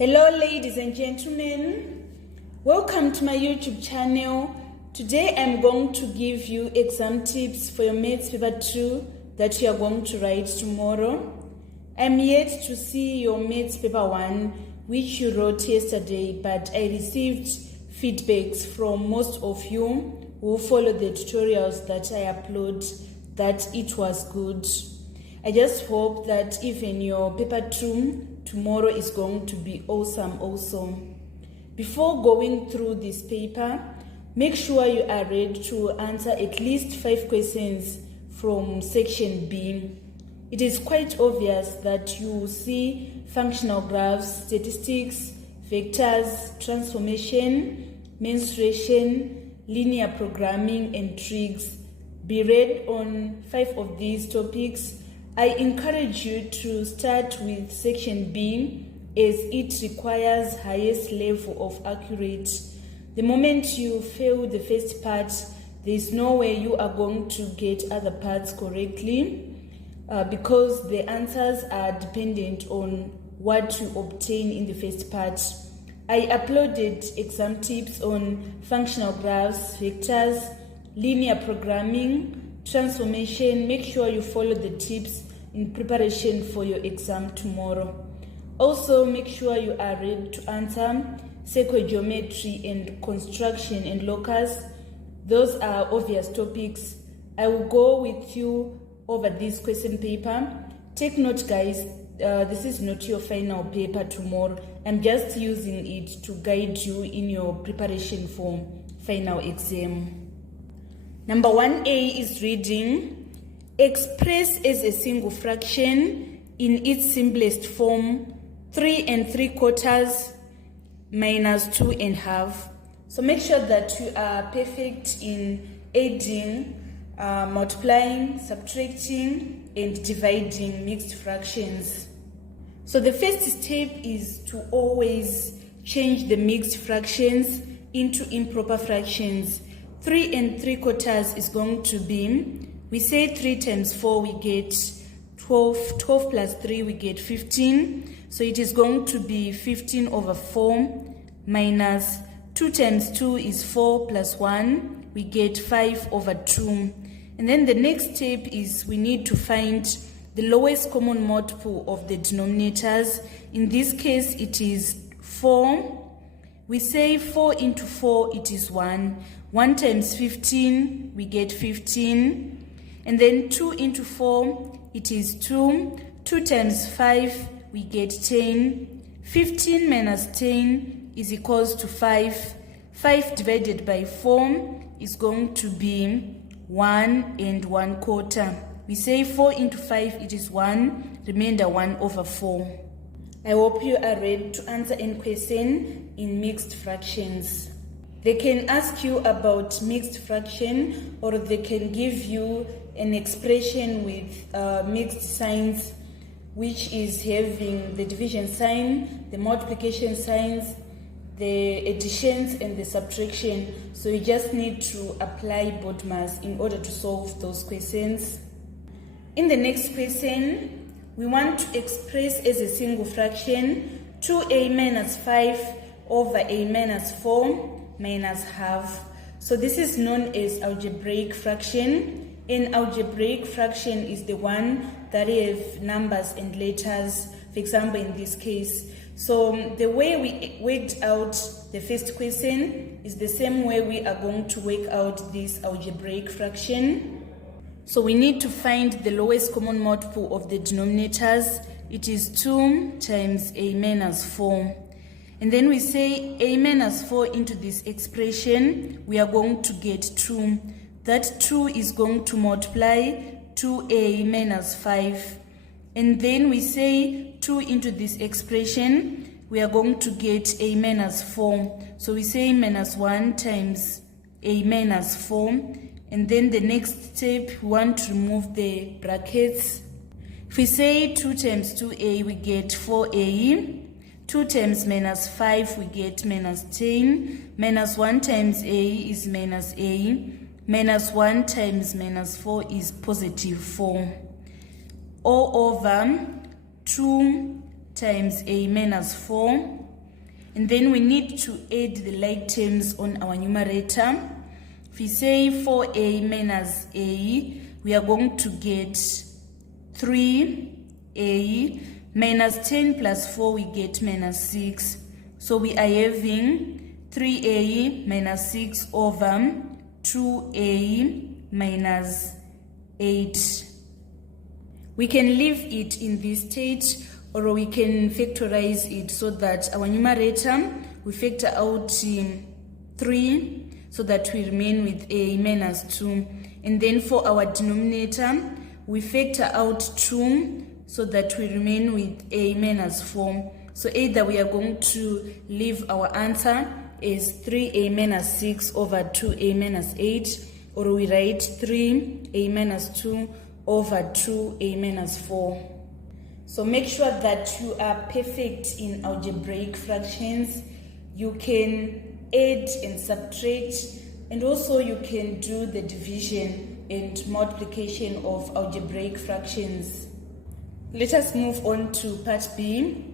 Hello ladies and gentlemen, welcome to my YouTube channel. Today I'm going to give you exam tips for your maths paper 2 that you are going to write tomorrow. I'm yet to see your maths paper 1 which you wrote yesterday, but I received feedbacks from most of you who follow the tutorials that I upload that it was good. I just hope that even your paper 2 tomorrow is going to be awesome also. Before going through this paper, make sure you are ready to answer at least 5 questions from section B. It is quite obvious that you will see functional graphs, statistics, vectors, transformation, mensuration, linear programming, and trigs. Be read on 5 of these topics. I encourage you to start with section B as it requires highest level of accuracy. The moment you fail the first part, there is no way you are going to get other parts correctly because the answers are dependent on what you obtain in the first part. I uploaded exam tips on functional graphs, vectors, linear programming, transformation. Make sure you follow the tips in preparation for your exam tomorrow. Also, make sure you are ready to answer circle geometry and construction and locus. Those are obvious topics. I will go with you over this question paper. Take note, guys, this is not your final paper tomorrow. I'm just using it to guide you in your preparation for final exam. Number 1A is reading. Express as a single fraction in its simplest form, 3 3/4 minus 2 1/2. So make sure that you are perfect in adding, multiplying, subtracting, and dividing mixed fractions. So the first step is to always change the mixed fractions into improper fractions. 3 3/4 is going to be, we say 3 times 4 we get 12, 12 plus 3 we get 15. So it is going to be 15 over 4 minus 2 times 2 is 4 plus 1, we get 5 over 2. And then the next step is we need to find the lowest common multiple of the denominators. In this case it is 4. We say 4 into 4 it is 1. 1 times 15 we get 15. And then 2 into 4, it is 2. 2 times 5, we get 10. 15 minus 10 is equals to 5. 5 divided by 4 is going to be 1 1/4. We say 4 into 5, it is 1. Remainder 1 over 4. I hope you are ready to answer any question in mixed fractions. They can ask you about mixed fraction, or they can give you an expression with mixed signs, which is having the division sign, the multiplication signs, the additions, and the subtraction. So you just need to apply BODMAS in order to solve those questions. In the next question, we want to express as a single fraction 2a minus 5 over a minus 4 minus half. So this is known as algebraic fraction. An algebraic fraction is the one that have numbers and letters, for example in this case. So the way we worked out the first question is the same way we are going to work out this algebraic fraction. So we need to find the lowest common multiple of the denominators. It is 2 times a minus 4. And then we say a minus 4 into this expression, we are going to get 2. That 2 is going to multiply 2a minus 5. And then we say 2 into this expression, we are going to get a minus 4. So we say minus 1 times a minus 4. And then the next step, we want to remove the brackets. If we say 2 times 2a, we get 4a. 2 times minus 5, we get minus 10. Minus 1 times a is minus a. Minus 1 times minus 4 is positive 4. All over 2 times a minus 4 And then we need to add the like terms on our numerator. If we say 4a minus a, we are going to get 3a minus 10 plus 4, we get minus 6. So we are having 3a minus 6 over 2a minus 8. We can leave it in this state, or we can factorize it so that our numerator, we factor out 3 so that we remain with a minus 2. And then for our denominator, we factor out 2 so that we remain with a minus 4. So either we are going to leave our answer as 3a minus 6 over 2a minus 8, or we write 3a minus 2 over 2a minus 4. So make sure that you are perfect in algebraic fractions. You can add and subtract, and also you can do the division and multiplication of algebraic fractions. Let us move on to part B.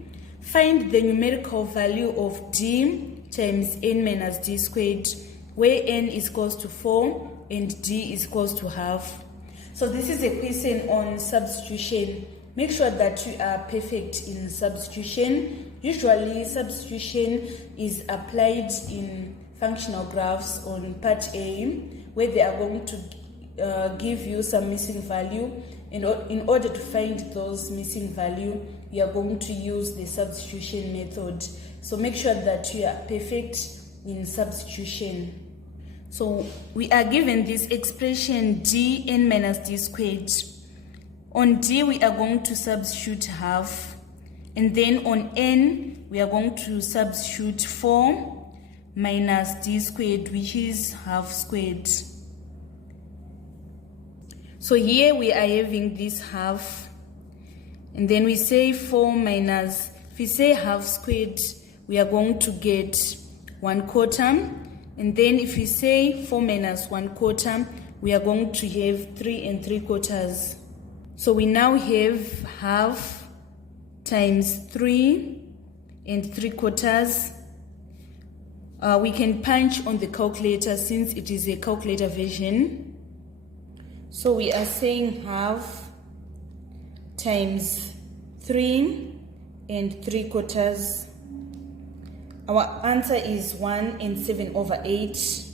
Find the numerical value of d times n minus d squared, where n is equals to 4 and d is equals to half. So this is a question on substitution. Make sure that you are perfect in substitution. Usually substitution is applied in functional graphs on part A, where they are going to give you some missing value. And in order to find those missing value, you are going to use the substitution method. So make sure that you are perfect in substitution. So we are given this expression dn minus d squared. On d we are going to substitute half, and then on n we are going to substitute 4 minus d squared, which is half squared. So here we are having this half, and then we say 4 minus, if we say half squared, we are going to get 1/4, and then if we say 4 minus 1/4, we are going to have 3 3/4. So we now have half times 3 3/4. We can punch on the calculator since it is a calculator version. So we are saying half times 3 3/4. Our answer is 1 7 over 8.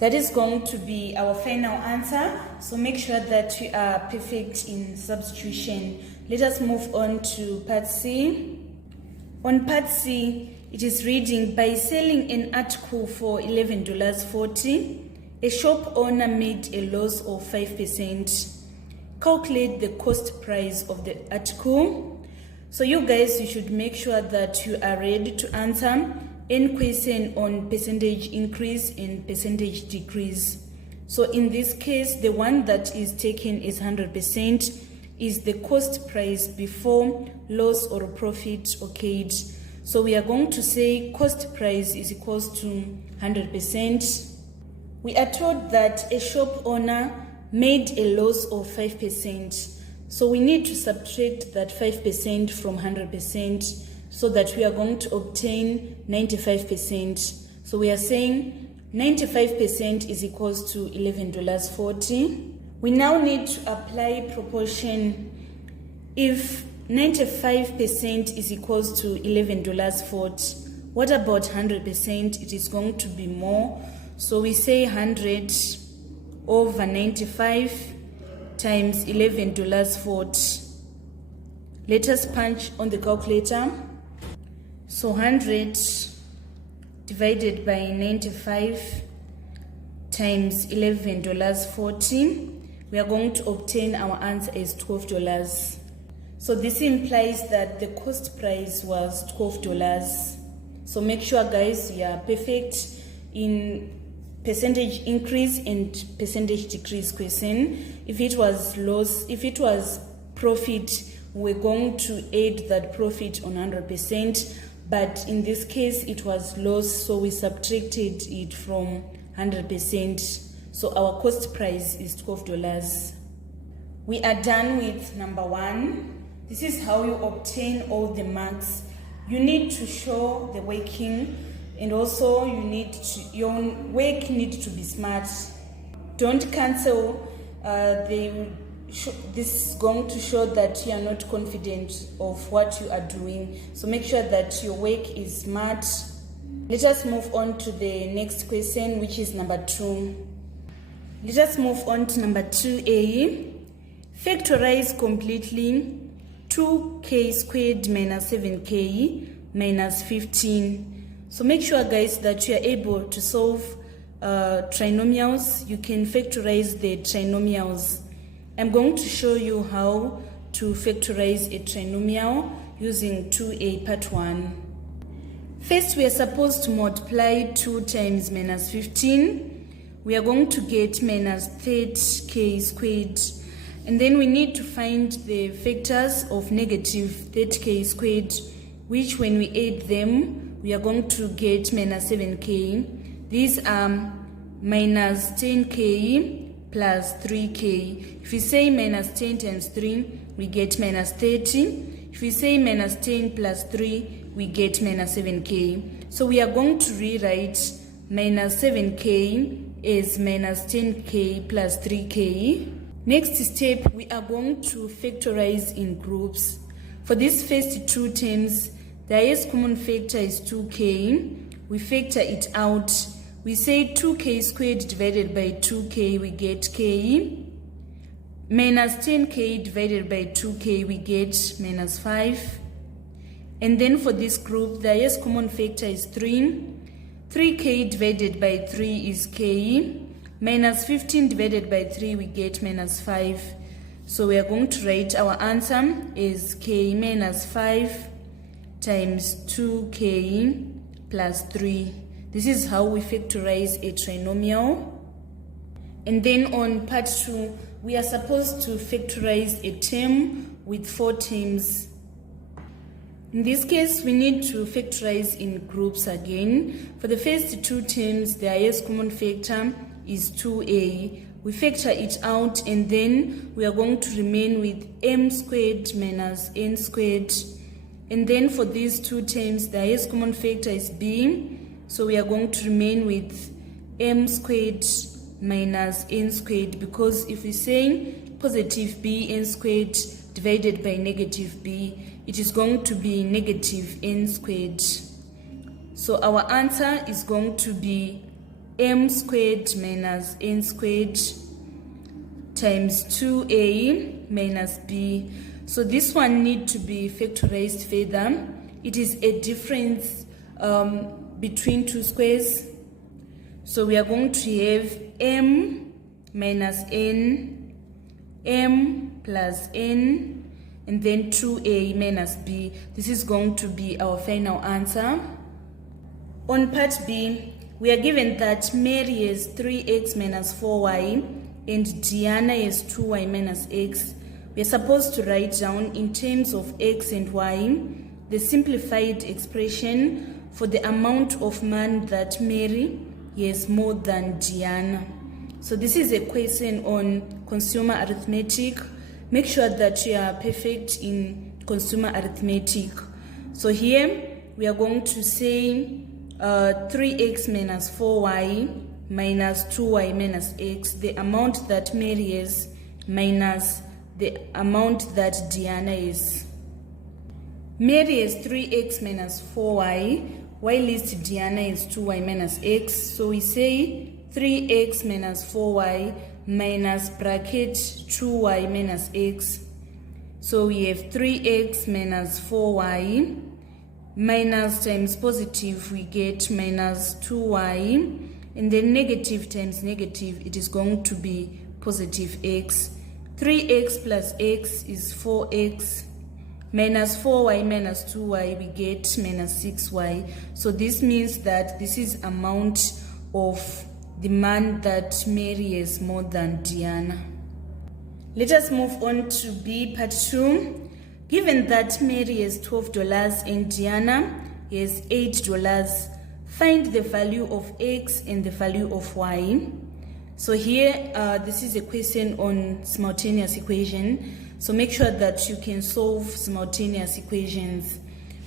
That is going to be our final answer. So make sure that you are perfect in substitution. Let us move on to part C. On part C, it is reading, by selling an article for $11.40, a shop owner made a loss of 5%. Calculate the cost price of the article. So you guys, you should make sure that you are ready to answer any question on percentage increase and percentage decrease. So in this case, the one that is taken is 100% is the cost price before loss or profit occurred. So we are going to say cost price is equals to 100%. We are told that a shop owner made a loss of 5%. So we need to subtract that 5% from 100%. So that we are going to obtain 95%. So we are saying 95% is equals to $11.40. We now need to apply proportion. If 95% is equals to $11.40, what about 100%? It is going to be more. So we say 100 over 95 times $11.40. Let us punch on the calculator. So 100 divided by 95 times $11.40, we are going to obtain our answer as $12. So this implies that the cost price was $12. So make sure, guys, you are perfect in percentage increase and percentage decrease question. If it was loss, if it was profit, we're going to add that profit on 100%. But in this case, it was loss, so we subtracted it from 100%. So our cost price is $12. We are done with number 1. This is how you obtain all the marks. you need to show the working, and also your work needs to be smart. Don't cancel. This is going to show that you are not confident of what you are doing. So make sure that your work is smart. Let us move on to the next question, which is number 2. Let us move on to number 2a. Factorize completely 2k squared minus 7k minus 15. So make sure, guys, that you are able to solve trinomials. You can factorize the trinomials. I'm going to show you how to factorize a trinomial using 2a part 1. First, we are supposed to multiply 2 times minus 15. We are going to get minus 30k squared. And then we need to find the factors of negative 30k squared, which when we add them, we are going to get minus 7k. These are minus 10k plus 3k. If we say minus 10 times 3, we get minus 30. If we say minus 10 plus 3, we get minus 7k. So we are going to rewrite minus 7k as minus 10k plus 3k. Next step, we are going to factorize in groups. For these first 2 terms, the highest common factor is 2k. We factor it out. We say 2k squared divided by 2k, we get k. Minus 10k divided by 2k, we get minus 5. And then for this group, the highest common factor is 3. 3k divided by 3 is k. Minus 15 divided by 3, we get minus 5. So we are going to write our answer is k minus 5 times 2k plus 3. This is how we factorize a trinomial. And then on part 2, we are supposed to factorize a term with 4 terms. In this case, we need to factorize in groups again. For the first 2 terms, the highest common factor is 2a. We factor it out, and then we are going to remain with m squared minus n squared. And then for these 2 terms, the highest common factor is b. So we are going to remain with m squared minus n squared, because if we say positive b n squared divided by negative b, it is going to be negative n squared. So our answer is going to be m squared minus n squared times 2a minus b. So this one needs to be factorized further. It is a difference between 2 squares. So we are going to have m minus n, m plus n, and then 2a minus b. This is going to be our final answer. On part B, we are given that Mary has 3x minus 4y and Diana has 2y minus x. We are supposed to write down in terms of x and y the simplified expression for the amount of money that Mary has more than Diana. So this is a question on consumer arithmetic. Make sure that you are perfect in consumer arithmetic. So here we are going to say 3x minus 4y minus 2y minus x, the amount that Mary has minus the amount that Diana is. Mary is 3x minus 4y, while Diana is 2y minus x. So we say 3x minus 4y minus bracket 2y minus x. So we have 3x minus 4y minus times positive, we get minus 2y, and then negative times negative, it is going to be positive x. 3x plus x is 4x. Minus 4y minus 2y, we get minus 6y. So this means that this is amount of the man that Mary has more than Diana. Let us move on to B part 2. Given that Mary has $12 and Diana has $8, find the value of x and the value of y. So here, this is a question on simultaneous equation. So make sure that you can solve simultaneous equations.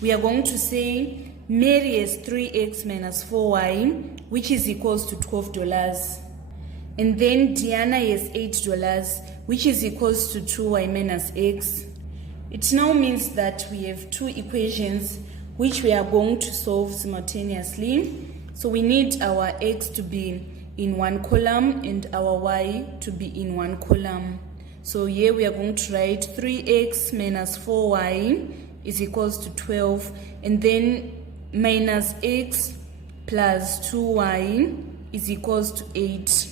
we are going to say Mary has 3x minus 4y, which is equals to $12. And then Diana has $8, which is equals to 2y minus x. It now means that we have two equations which we are going to solve simultaneously. So we need our x to be in one column and our y to be in one column. So here we are going to write 3x minus 4y is equals to 12, and then minus x plus 2y is equals to 8.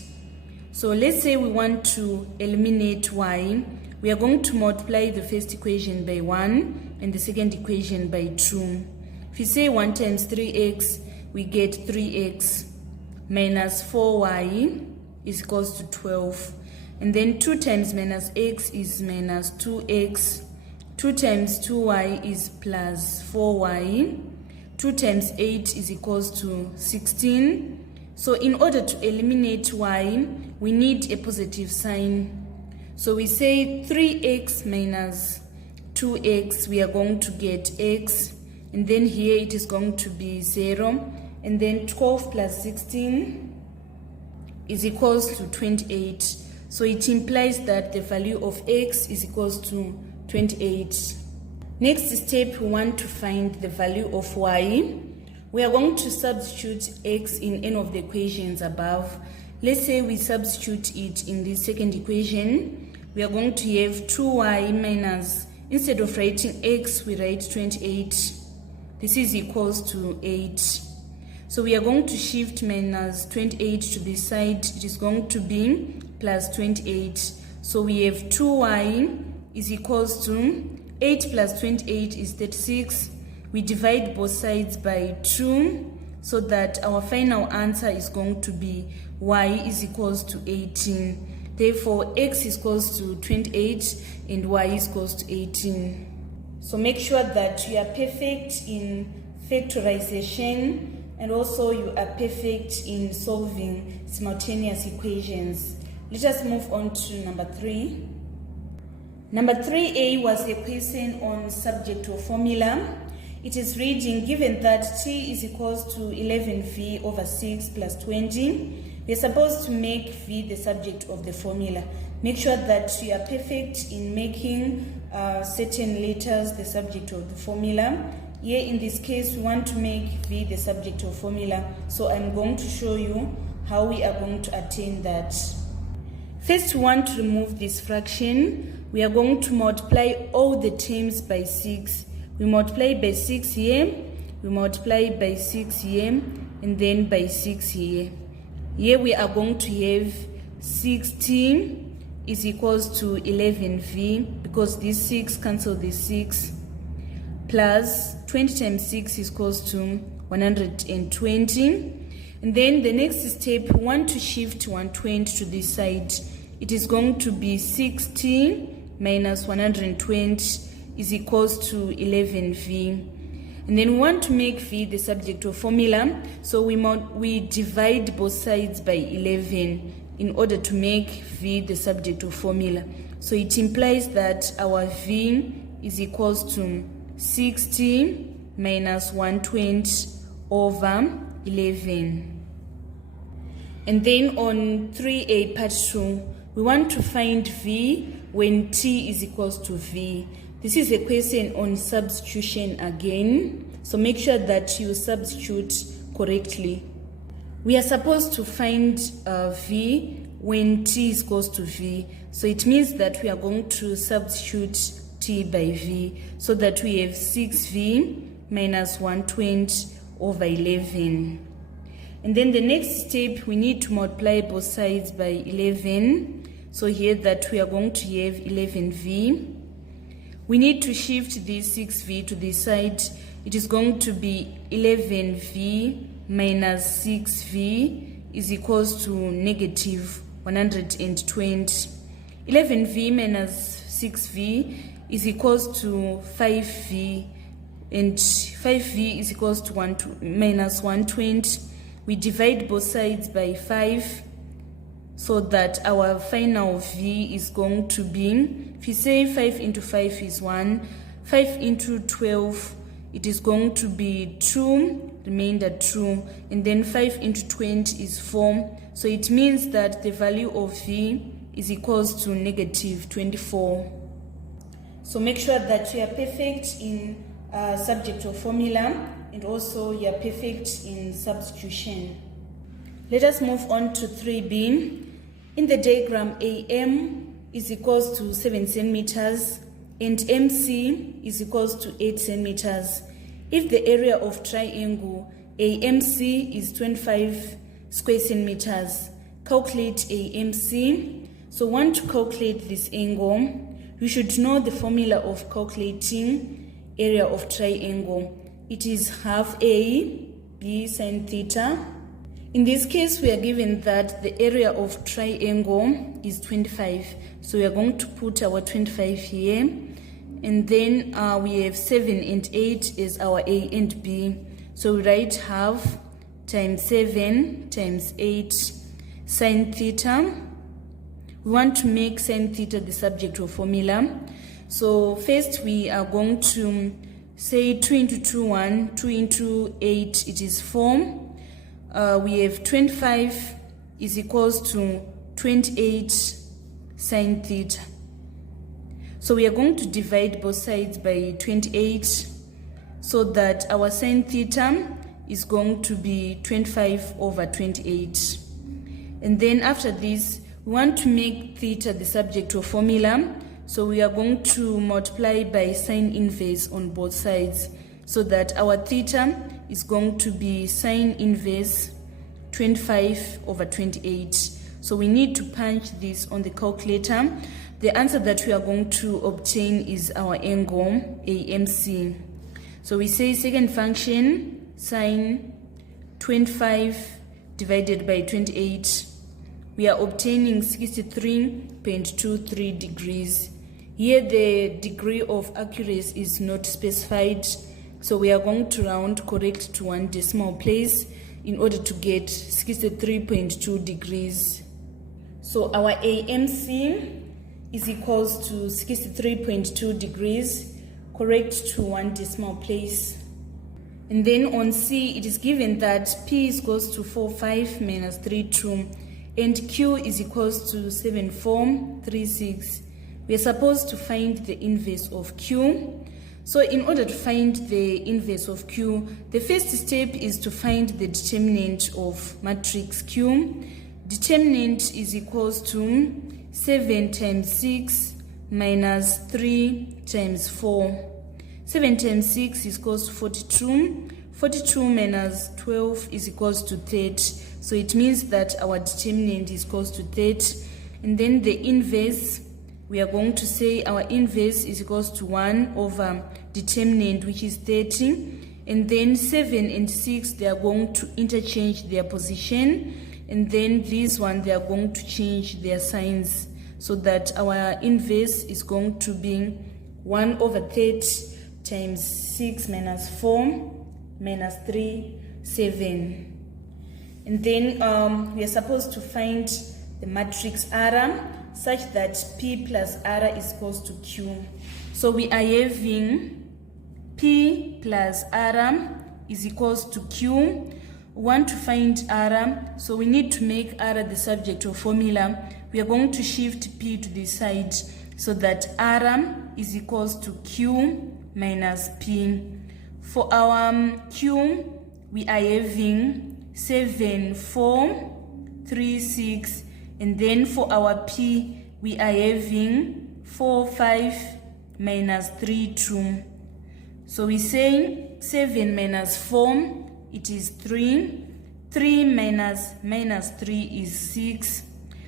So let's say we want to eliminate y. We are going to multiply the first equation by 1 and the second equation by 2. If you say 1 times 3x, we get 3x minus 4y is equals to 12. And then 2 times minus x is minus 2x. 2 times 2y is plus 4y. 2 times 8 is equals to 16. So in order to eliminate y, we need a positive sign. So we say 3x minus 2x, we are going to get x. And then here it is going to be 0. And then 12 plus 16 is equals to 28. So it implies that the value of x is equals to 28. Next step, we want to find the value of y. We are going to substitute x in any of the equations above. Let's say we substitute it in the second equation. We are going to have 2y minus, instead of writing x, we write 28. This is equals to 8. So we are going to shift minus 28 to this side. It is going to be plus 28. So we have 2y is equals to 8 plus 28 is 36. We divide both sides by 2 so that our final answer is going to be y is equals to 18. Therefore, x is equals to 28 and y is equals to 18. So make sure that you are perfect in factorization and also you are perfect in solving simultaneous equations. Let us move on to number 3. Number 3a was a question on subject or formula. It is reading, given that t is equals to 11v over 6 plus 20, we are supposed to make v the subject of the formula. Make sure that you are perfect in making certain letters the subject of the formula. Here in this case, we want to make v the subject of formula. So I'm going to show you how we are going to attain that. First, we want to remove this fraction. We are going to multiply all the terms by 6. We multiply by 6 here, we multiply by 6 here, and then by 6 here. Here we are going to have 16 is equals to 11v, because this 6 cancel this 6, plus 20 times 6 is equals to 120. And then the next step, we want to shift 120 to this side. It is going to be 60 minus 120 is equals to 11v. And then we want to make v the subject of formula, so we divide both sides by 11 in order to make v the subject of formula. So it implies that our v is equals to 60 minus 120 over 11. And then on 3a part 2, we want to find v when t is equals to v. This is a question on substitution again, so make sure that you substitute correctly. We are supposed to find v when t is equals to v, so it means that we are going to substitute t by v, so that we have 6v minus 120 over 11. And then the next step, we need to multiply both sides by 11, so here that we are going to have 11v. We need to shift this 6v to this side. It is going to be 11v minus 6v is equals to negative 120. 11v minus 6v is equals to 5v, and 5v is equals to minus 120. We divide both sides by 5 so that our final v is going to be, if you say 5 into 5 is 1, 5 into 12 it is going to be true, remainder true, and then 5 into 20 is 4. So it means that the value of v is equals to negative 24. So make sure that you are perfect in subject or formula, and also you are perfect in substitution. Let us move on to 3b. In the diagram, AM is equals to 7 centimeters and MC is equals to 8 centimeters. If the area of triangle AMC is 25 square centimeters, calculate AMC. So want to calculate this angle, you should know the formula of calculating area of triangle. It is half A B sine theta. In this case, we are given that the area of triangle is 25. So we are going to put our 25 here. And then we have 7 and 8 as our A and B. So we write half times 7 times 8 sine theta. We want to make sine theta the subject of formula. So first we are going to say 2 into 2, 1, 2 into 8, it is 4. We have 25 is equals to 28 sine theta. So we are going to divide both sides by 28 so that our sine theta is going to be 25 over 28. And then after this, we want to make theta the subject of formula. So we are going to multiply by sine inverse on both sides so that our theta is going to be sine inverse 25 over 28. So we need to punch this on the calculator. The answer that we are going to obtain is our angle AMC. So we say second function sine 25 divided by 28. We are obtaining 63.23 degrees. Here the degree of accuracy is not specified, so we are going to round correct to 1 decimal place in order to get 63.2 degrees. So our AMC is equals to 63.2 degrees, correct to 1 decimal place. And then on C, it is given that P is equals to 4, 5 minus 3, 2, and Q is equals to 7, 4, 3, 6. We are supposed to find the inverse of Q. So in order to find the inverse of Q, the first step is to find the determinant of matrix Q. Determinant is equals to 7 times 6 minus 3 times 4. 7 times 6 is equals to 42. 42 minus 12 is equals to 30. So it means that our determinant is equals to 30. And then the inverse, we are going to say our inverse is equals to 1 over determinant, which is 30. And then 7 and 6, they are going to interchange their position. And then this one, they are going to change their signs, so that our inverse is going to be 1 over 30 times 6 minus 4 minus 3, 7. And then we are supposed to find the matrix R such that P plus R is equals to Q. So we are having P plus R is equals to Q. We want to find R, so we need to make R the subject of formula. We are going to shift P to this side so that R is equals to Q minus P. For our Q, we are having 7, 4, 3, 6, and then for our P, we are having 4, 5, minus 3, 2. So we say 7 minus 4, it is 3. 3 minus 3 is 6.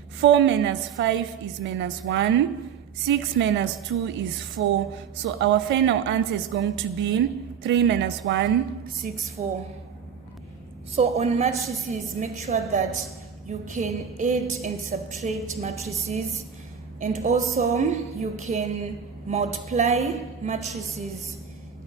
4 minus 5 is minus 1. 6 minus 2 is 4. So our final answer is going to be 3 minus 1, 6, 4. So on matrices, make sure that you can add and subtract matrices, and also you can multiply matrices,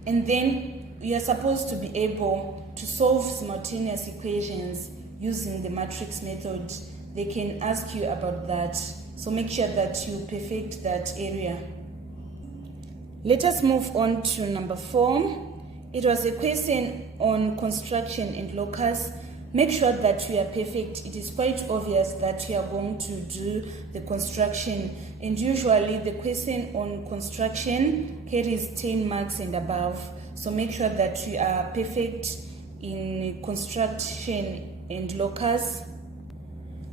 and then you are supposed to be able to solve simultaneous equations using the matrix method. They can ask you about that, so make sure that you perfect that area. Let us move on to number 4. It was a question on construction and locus. Make sure that you are perfect. It is quite obvious that you are going to do the construction, and usually the question on construction carries 10 marks and above. So make sure that you are perfect in construction and locus.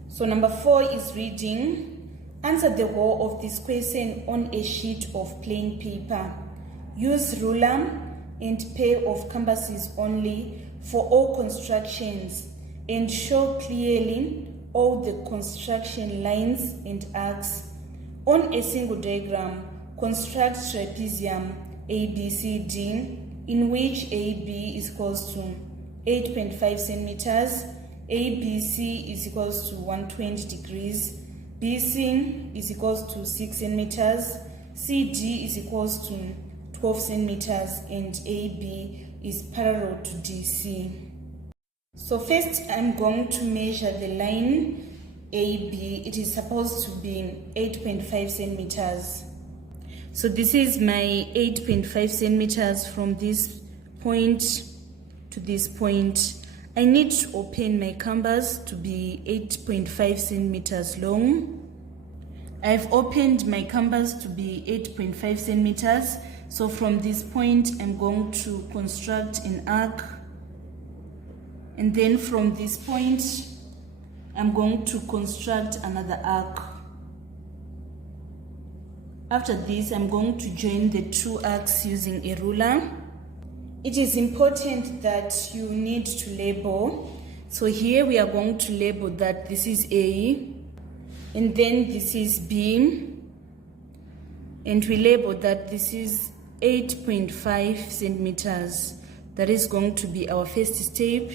So number 4 is reading. Answer the whole of this question on a sheet of plain paper. Use ruler and pair of compasses only for all constructions, and show clearly all the construction lines and arcs. On a single diagram, construct trapezium ABCD, in which AB is equals to 8.5 centimeters, ABC is equals to 120 degrees, BC is equals to 6 centimeters, CD is equals to 12 centimeters, and AB is parallel to DC. So first I'm going to measure the line AB. It is supposed to be 8.5 centimeters. So this is my 8.5 centimeters from this point to this point. I need to open my canvas to be 8.5 centimeters long. I've opened my canvas to be 8.5 centimeters. So from this point, I'm going to construct an arc. And then from this point, I'm going to construct another arc. After this, I'm going to join the two arcs using a ruler. It is important that you need to label. So here we are going to label that this is A, and then this is B, and we label that this is 8.5 centimeters. That is going to be our first step.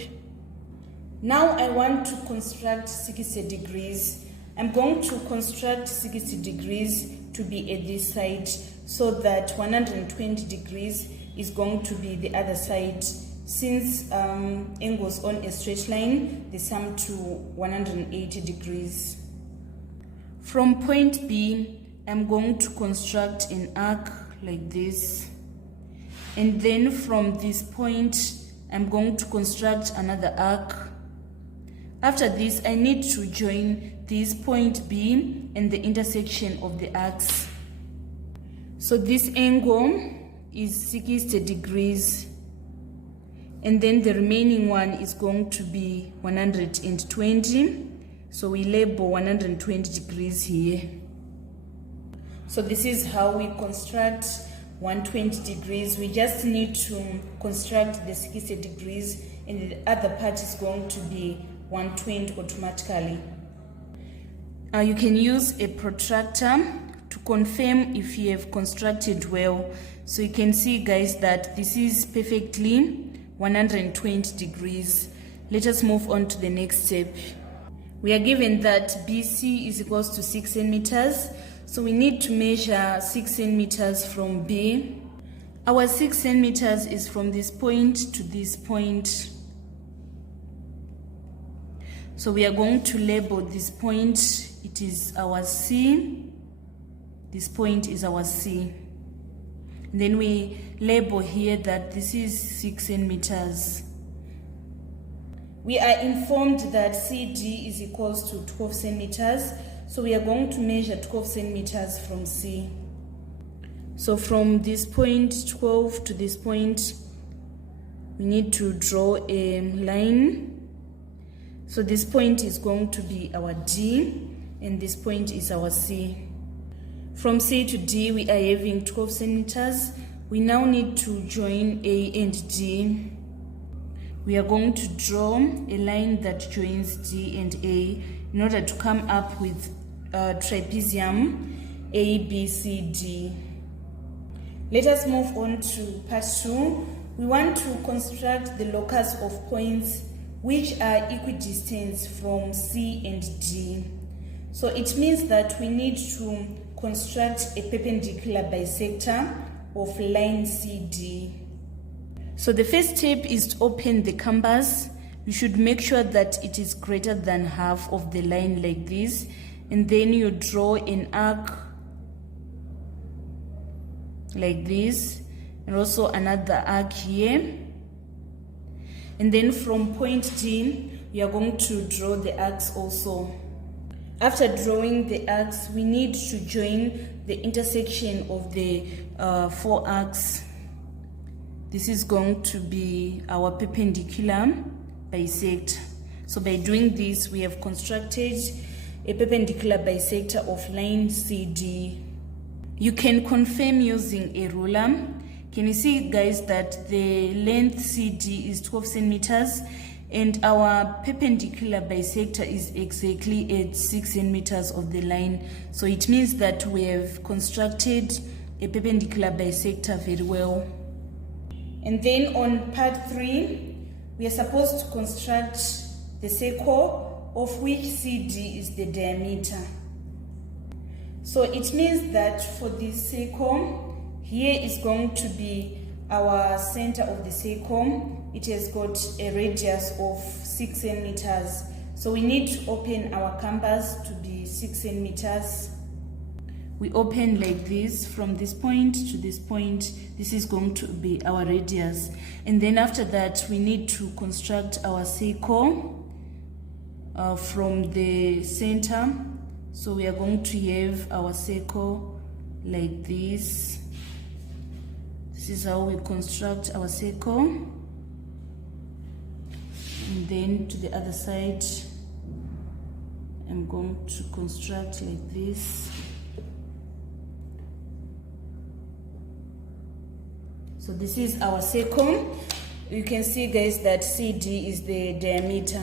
Now I want to construct 60 degrees. I'm going to construct 60 degrees to be at this side, so that 120 degrees is going to be the other side. Since angles on a straight line, they sum to 180 degrees. From point B, I'm going to construct an arc like this. And then from this point, I'm going to construct another arc. After this, I need to join this point B and the intersection of the arcs. So this angle is 60 degrees, and then the remaining one is going to be 120. So we label 120 degrees here. So this is how we construct 120 degrees. We just need to construct the 60 degrees, and the other part is going to be 120 automatically. You can use a protractor to confirm if you have constructed well. So you can see, guys, that this is perfectly 120 degrees. Let us move on to the next step. We are given that BC is equals to 6 centimeters. So we need to measure 6 centimeters from B. Our 6 centimeters is from this point to this point. So we are going to label this point. It is our C. This point is our C. And then we label here that this is 6 centimeters. We are informed that CD is equals to 12 centimeters. So we are going to measure 12 centimeters from C. So from this point 12 to this point, we need to draw a line. So this point is going to be our D, and this point is our C. From C to D, we are having 12 centimeters. We now need to join A and D. We are going to draw a line that joins D and A in order to come up with trapezium ABCD. Let us move on to part 2. We want to construct the locus of points which are equidistant from C and D. So it means that we need to construct a perpendicular bisector of line CD. So the first step is to open the canvas. You should make sure that it is greater than half of the line like this, and then you draw an arc like this, and also another arc here. And then from point D, we are going to draw the arcs also. After drawing the arcs, we need to join the intersection of the 4 arcs. This is going to be our perpendicular bisector. So by doing this, we have constructed a perpendicular bisector of line CD. You can confirm using a ruler. Can you see, guys, that the length CD is 12 centimeters and our perpendicular bisector is exactly at 6 centimeters of the line? So it means that we have constructed a perpendicular bisector very well. And then on part 3, we are supposed to construct the circle of which CD is the diameter. So it means that for this circle, here is going to be our center of the circle. It has got a radius of 6 centimeters. So we need to open our compass to be 6 centimeters. We open like this from this point to this point. This is going to be our radius. And then after that, we need to construct our circle from the center. So we are going to have our circle like this. This is how we construct our circle. And then to the other side, I'm going to construct like this. So this is our circle. You can see, guys, that CD is the diameter.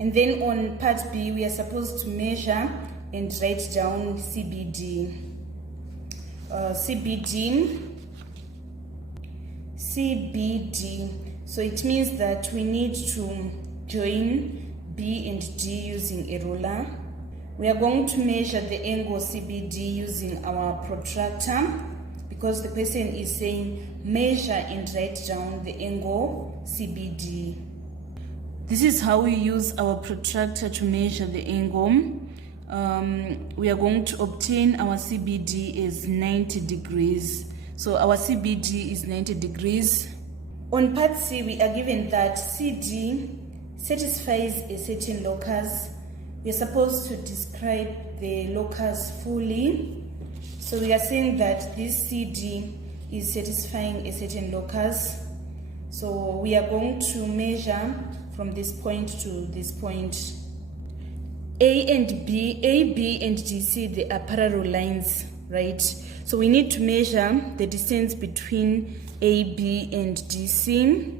And then on part B, we are supposed to measure and write down CBD. CBD. So it means that we need to join B and D using a ruler. We are going to measure the angle CBD using our protractor, because the person is saying measure and write down the angle CBD. This is how we use our protractor to measure the angle. We are going to obtain our CBD as 90 degrees. So our CBD is 90 degrees. On part C, we are given that CD satisfies a certain locus. We are supposed to describe the locus fully. So we are saying that this CD is satisfying a certain locus. So we are going to measure from this point to this point. A, B, and DC, they are parallel lines, right? So we need to measure the distance between A, B, and DC.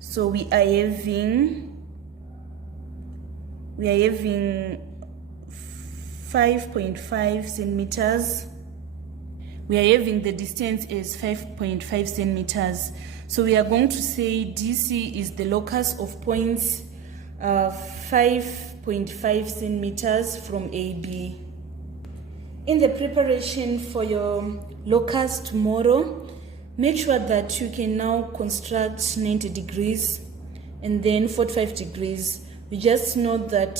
So we are having 5.5 centimeters. We are having the distance as 5.5 centimeters. So we are going to say DC is the locus of points 5.5 centimeters from AB. In the preparation for your locus tomorrow, make sure that you can now construct 90 degrees and then 45 degrees. We just know that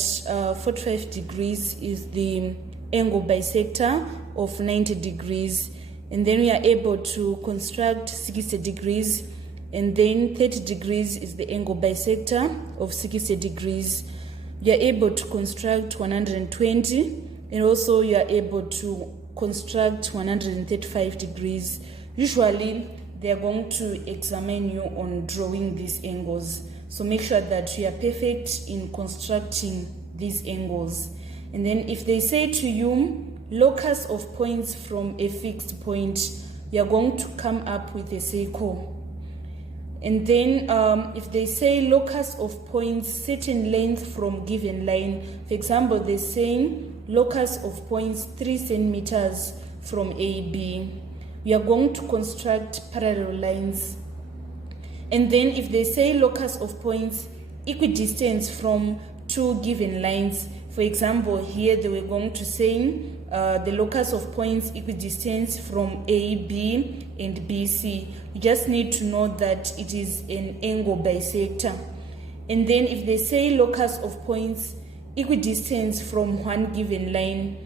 45 degrees is the angle bisector of 90 degrees. And then we are able to construct 60 degrees. And then 30 degrees is the angle bisector of 60 degrees. You are able to construct 120, and also you are able to construct 135 degrees. Usually, they are going to examine you on drawing these angles. So make sure that you are perfect in constructing these angles. And then if they say to you, locus of points from a fixed point, you are going to come up with a circle. And then if they say locus of points certain length from given line, for example, they're saying locus of points 3 centimeters from AB, we are going to construct parallel lines. And then if they say locus of points equidistant from 2 given lines, for example, here they were going to say the locus of points equidistant from AB and BC. You just need to know that it is an angle bisector. And then if they say locus of points equidistant from 1 given line,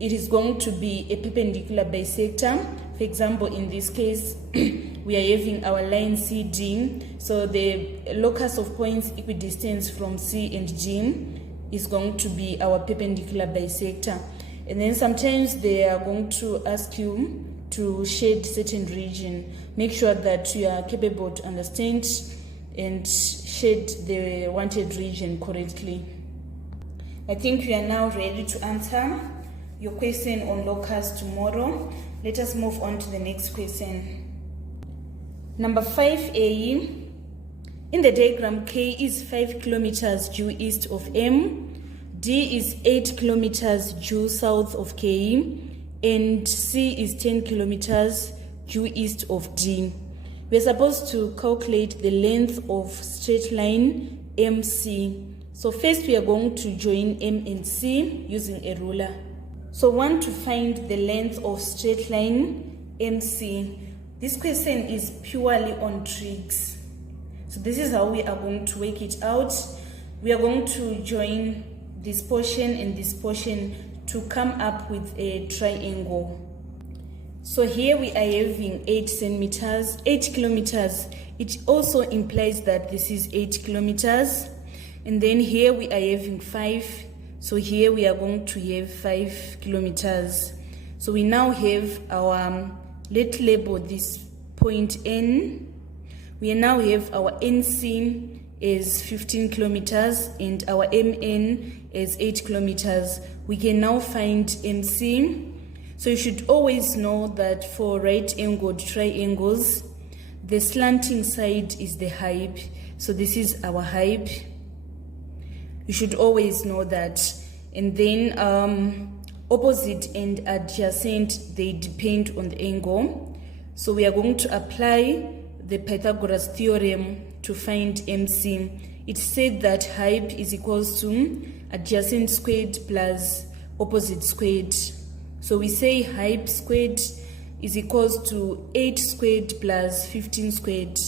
it is going to be a perpendicular bisector. For example, in this case, we are having our line CD, so the locus of points equidistant from C and D is going to be our perpendicular bisector. And then sometimes they are going to ask you to shade certain region. Make sure that you are capable to understand and shade the wanted region correctly. I think we are now ready to answer your question on locus tomorrow. Let us move on to the next question. Number 5a. In the diagram, K is 5 kilometers due east of M, D is 8 kilometers due south of K, and C is 10 kilometers due east of D. We are supposed to calculate the length of straight line MC. So first we are going to join M and C using a ruler. So want to find the length of straight line MC. This question is purely on trigs. So this is how we are going to work it out. We are going to join this portion and this portion to come up with a triangle. So here we are having 8 centimeters, 8 kilometers. It also implies that this is 8 kilometers. And then here we are having 5. So here we are going to have 5 kilometers. So we now have our, let's label this point N. We now have our NC is 15 kilometers and our MN is 8 kilometers. We can now find MC. So you should always know that for right-angled triangles, the slanting side is the height. So this is our height. You should always know that. And then opposite and adjacent, they depend on the angle. So we are going to apply the Pythagoras theorem to find MC. It said that height is equals to adjacent squared plus opposite squared. So we say height squared is equals to 8 squared plus 15 squared.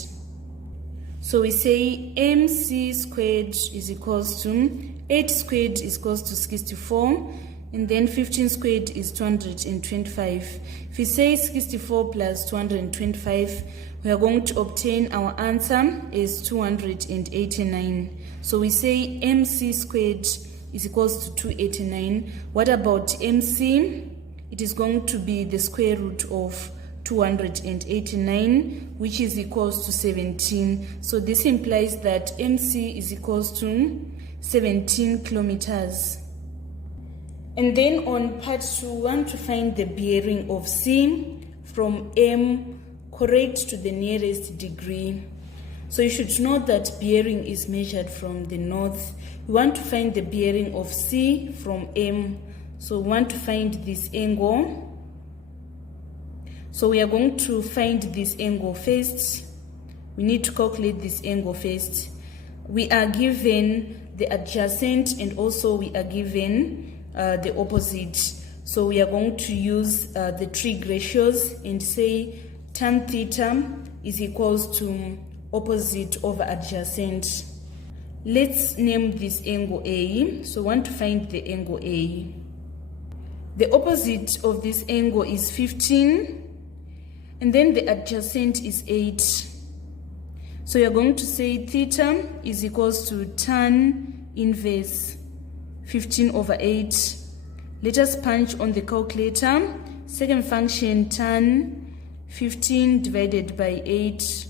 So we say MC squared is equals to 8 squared is equals to 64, and then 15 squared is 225. If we say 64 plus 225, we are going to obtain our answer is 289. So we say MC squared is equals to 289. What about MC? It is going to be the square root of 289, which is equals to 17. So this implies that MC is equals to 17 kilometers. And then on part 2, we want to find the bearing of C from M correct to the nearest degree. So you should know that bearing is measured from the north. We want to find the bearing of C from M. So we want to find this angle. So we are going to find this angle first. We need to calculate this angle first. We are given the adjacent and also we are given the opposite. So we are going to use the trig ratios and say tan theta is equals to opposite over adjacent. Let's name this angle A. So we want to find the angle A. The opposite of this angle is 15, and then the adjacent is 8. So you're going to say theta is equals to tan inverse 15 over 8. Let us punch on the calculator. Second function, tan 15 divided by 8.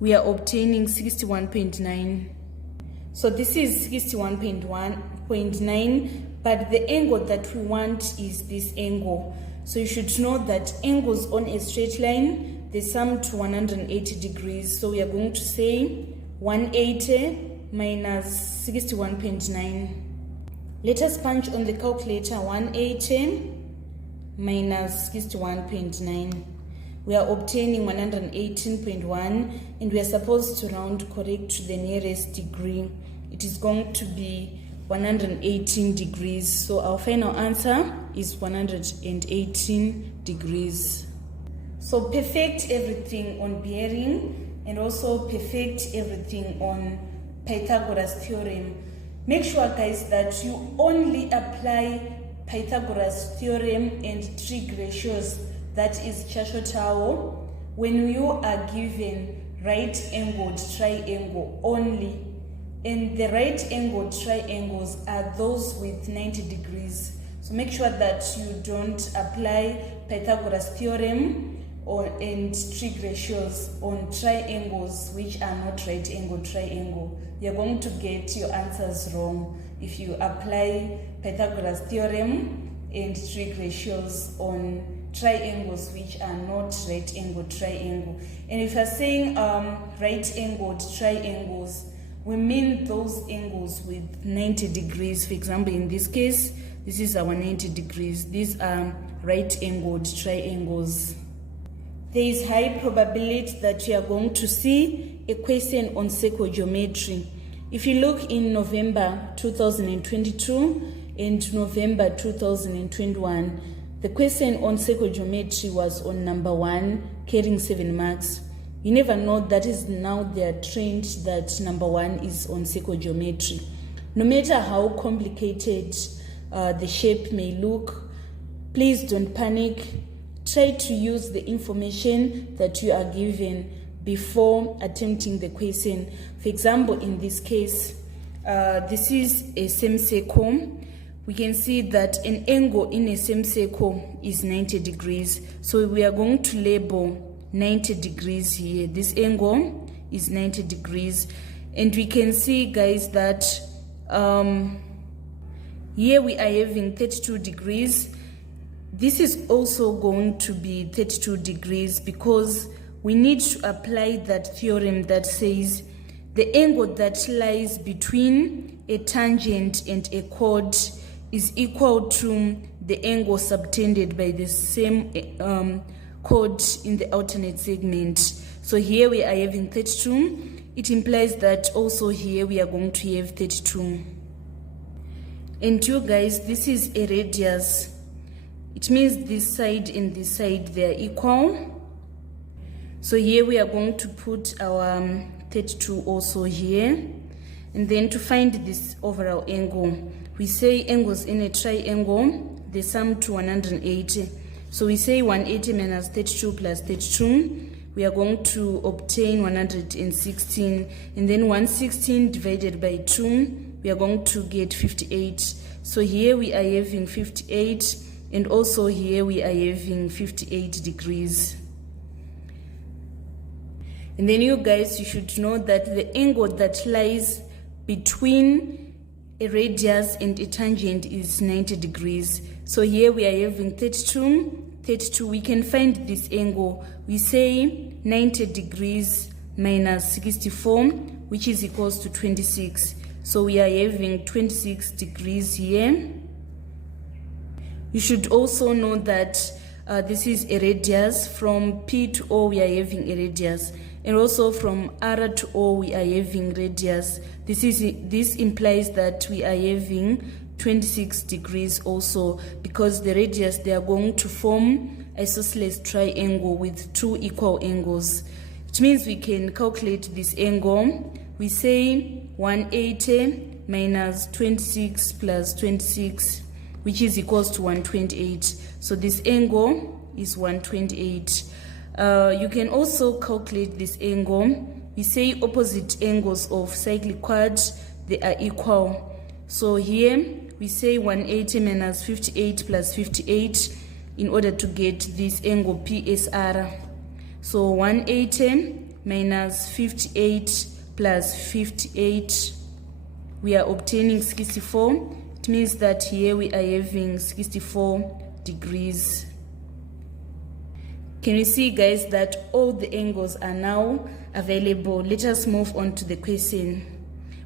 We are obtaining 61.9. So this is 61.9, but the angle that we want is this angle. So you should know that angles on a straight line, they sum to 180 degrees. So we are going to say 180 minus 61.9. Let us punch on the calculator. 180 minus 61.9. We are obtaining 118.1, and we are supposed to round correct to the nearest degree. It is going to be 118 degrees. So our final answer is 118 degrees. So perfect everything on bearing and also perfect everything on Pythagoras theorem. Make sure, guys, that you only apply Pythagoras theorem and trig ratios, that is Chashotao, when you are given right-angled triangle only, and the right-angled triangles are those with 90 degrees. So make sure that you don't apply Pythagoras theorem and trig ratios on triangles which are not right-angled triangle. You're going to get your answers wrong if you apply Pythagoras theorem and trig ratios on triangles which are not right-angled triangle. And if you're saying right-angled triangles, we mean those angles with 90 degrees. For example, in this case, this is our 90 degrees. These are right-angled triangles. There is high probability that you are going to see a question on psychogeometry. If you look in November 2022 and November 2021, the question on psychogeometry was on number 1, carrying 7 marks. You never know, that is now they are trained that number 1 is on psychogeometry. No matter how complicated the shape may look, please don't panic. Try to use the information that you are given before attempting the question. For example, in this case, this is a semicircle. We can see that an angle in a semicircle is 90 degrees. So we are going to label 90 degrees here. This angle is 90 degrees. And we can see, guys, that here we are having 32 degrees. This is also going to be 32 degrees because we need to apply that theorem that says the angle that lies between a tangent and a chord is equal to the angle subtended by the same chord in the alternate segment. So here we are having 32. It implies that also here we are going to have 32. And you guys, this is a radius. It means this side and this side, they are equal. So here we are going to put our 32 also here. And then to find this overall angle, we say angles in a triangle, they sum to 180. So we say 180 minus 32 plus 32. We are going to obtain 116. And then 116 divided by 2, we are going to get 58. So here we are having 58. And also here we are having 58 degrees. And then you guys, you should know that the angle that lies between a radius and a tangent is 90 degrees. So here we are having 32. We can find this angle. We say 90 degrees minus 64, which is equals to 26. So we are having 26 degrees here. You should also know that this is a radius. From P to O we are having a radius, and also from R to O we are having radius. This implies that we are having 26 degrees also, because the radius, they are going to form a isosceles triangle with 2 equal angles. It means we can calculate this angle. We say 180 minus 26 plus 26, which is equals to 128. So this angle is 128. You can also calculate this angle. We say opposite angles of cyclic quads, they are equal. So here we say 180 minus 58 plus 58 in order to get this angle PSR. So 180 minus 58 plus 58, we are obtaining 64. It means that here we are having 64 degrees. Can you see, guys, that all the angles are now available? Let us move on to the question.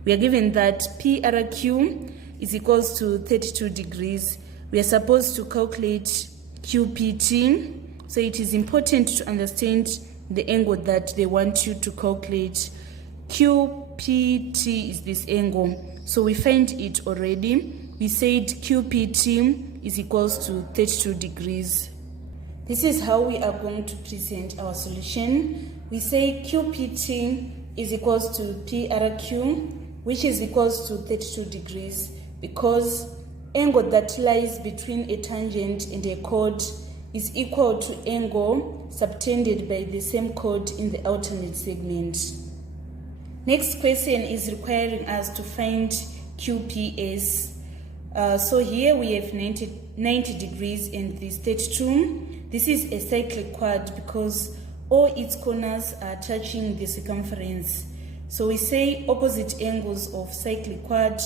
We are given that PRQ is equals to 32 degrees. We are supposed to calculate QPT. So it is important to understand the angle that they want you to calculate. QPT is this angle. So we find it already. We said QPT is equals to 32 degrees. This is how we are going to present our solution. We say QPT is equals to PRQ, which is equals to 32 degrees, because angle that lies between a tangent and a chord is equal to angle subtended by the same chord in the alternate segment. Next question is requiring us to find QPS. So here we have 90 degrees and this 32. This is a cyclic quad because all its corners are touching the circumference. So we say opposite angles of cyclic quad,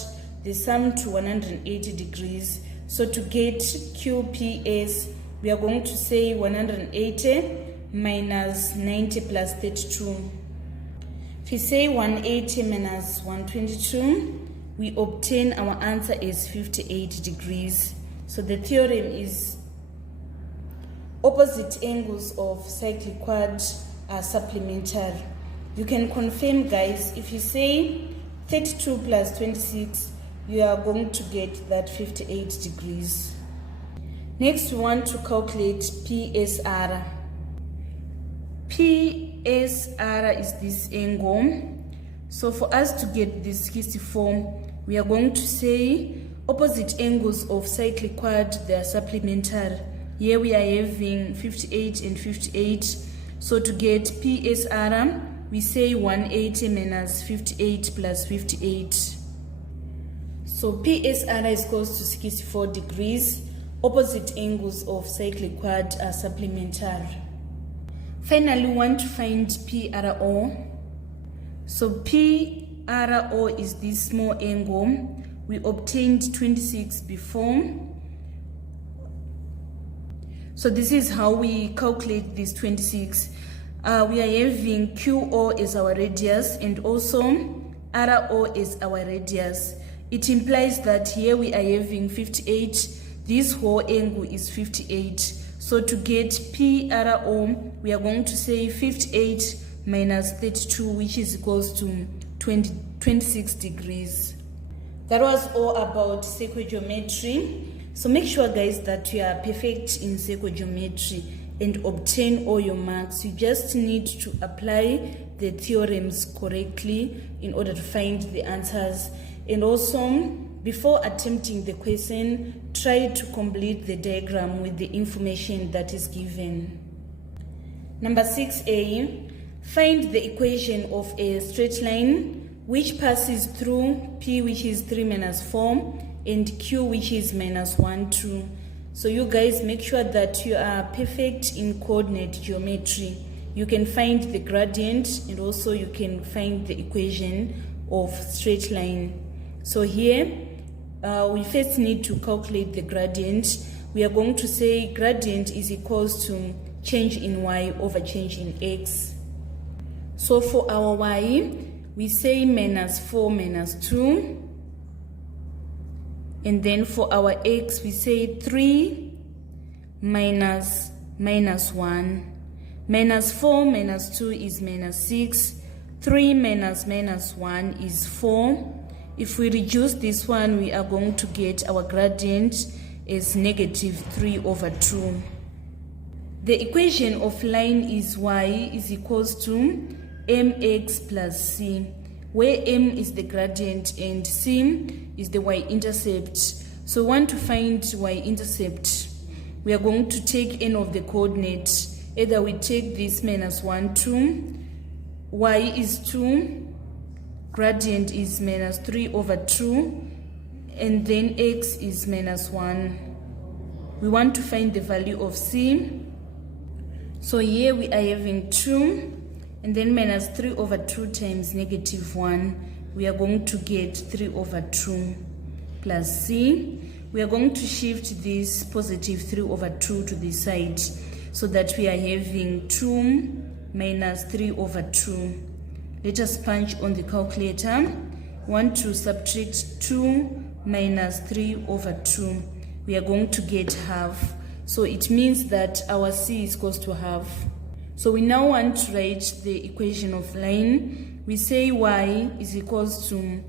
they sum to 180 degrees. So to get QPS, we are going to say 180 minus 90 plus 32. If we say 180 minus 122, we obtain our answer as 58 degrees. So the theorem is opposite angles of cyclic quad are supplementary. You can confirm, guys, if you say 32 plus 26, you are going to get that 58 degrees. Next, we want to calculate PSR. PSR is this angle. So for us to get this 64, we are going to say opposite angles of cyclic quad, they are supplementary. Here we are having 58 and 58. So to get PSR, we say 180 minus 58 plus 58. So PSR is equals to 64 degrees. Opposite angles of cyclic quad are supplementary. Finally, we want to find PRO. So PRO is this small angle. We obtained 26 before. So this is how we calculate this 26. We are having QO as our radius and also RO as our radius. It implies that here we are having 58. This whole angle is 58. So to get PRO, we are going to say 58 minus 32, which is equals to 26 degrees. That was all about circumgeometry. So make sure, guys, that you are perfect in circumgeometry and obtain all your marks. You just need to apply the theorems correctly in order to find the answers. And also, before attempting the question, try to complete the diagram with the information that is given. Number 6a, find the equation of a straight line which passes through P, which is 3 minus 4, and Q, which is minus 1, 2. So you guys make sure that you are perfect in coordinate geometry. You can find the gradient and also you can find the equation of straight line. So here, we first need to calculate the gradient. We are going to say gradient is equals to change in y over change in x. So for our y, we say minus 4 minus 2. And then for our x, we say 3 minus 1. Minus 4 minus 2 is minus 6. 3 minus 1 is 4. If we reduce this one, we are going to get our gradient as negative 3 over 2. The equation of line is y is equals to mx plus c, where m is the gradient and c is the y-intercept. So we want to find y-intercept. We are going to take n of the coordinates. Either we take this minus 1, 2, y is 2, gradient is minus 3 over 2, and then x is minus 1. We want to find the value of c. So here we are having 2, and then minus 3 over 2 times negative 1. We are going to get 3 over 2 plus c. We are going to shift this positive 3 over 2 to the side so that we are having 2 minus 3 over 2. Let us punch on the calculator. We want to subtract 2 minus 3 over 2. We are going to get half. So it means that our c is equals to half. So we now want to write the equation of line. We say y is equals to,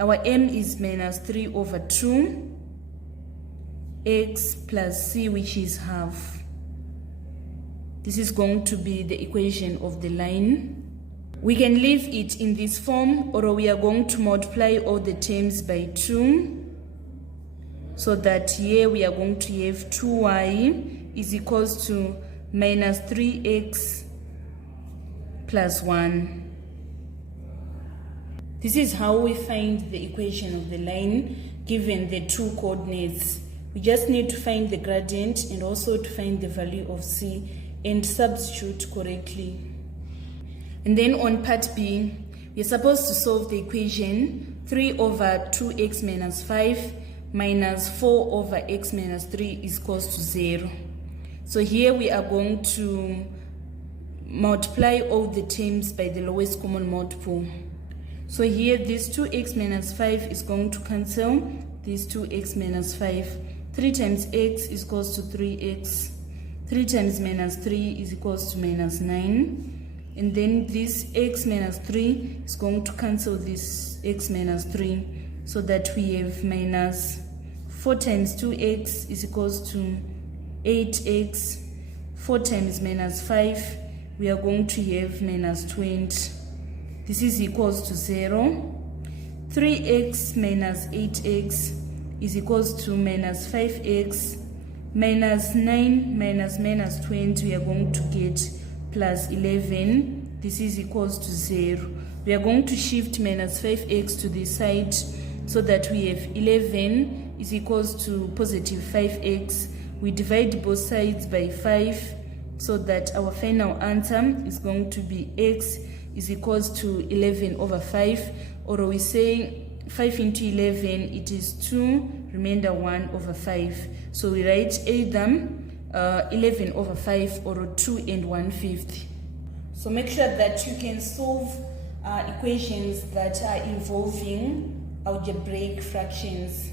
our m is minus 3 over 2, x plus c, which is half. This is going to be the equation of the line. We can leave it in this form, or we are going to multiply all the terms by 2. so that here we are going to have 2y is equals to minus 3x plus 1. This is how we find the equation of the line given the two coordinates. We just need to find the gradient and also to find the value of c and substitute correctly. And then on part B, we are supposed to solve the equation 3 over 2x minus 5 minus 4 over x minus 3 is equals to 0. So here we are going to multiply all the terms by the lowest common multiple. So here this 2x minus 5 is going to cancel this 2x minus 5. 3 times x is equals to 3x. 3 times minus 3 is equals to minus 9. And then this x minus 3 is going to cancel this x minus 3, so that we have minus 4 times 2x is equals to 8x. 4 times minus 5, we are going to have minus 20. This is equals to 0. 3x minus 8x is equals to minus 5x. Minus 9 minus minus 20, we are going to get plus 11. This is equals to 0. We are going to shift minus 5x to this side, so that we have 11 is equals to positive 5x. We divide both sides by 5, so that our final answer is going to be x is equals to 11 over 5, or we say 5 into 11, it is 2, remainder 1 over 5. So we write either 11 over 5 or 2 and 1/5. So make sure that you can solve equations that are involving algebraic fractions.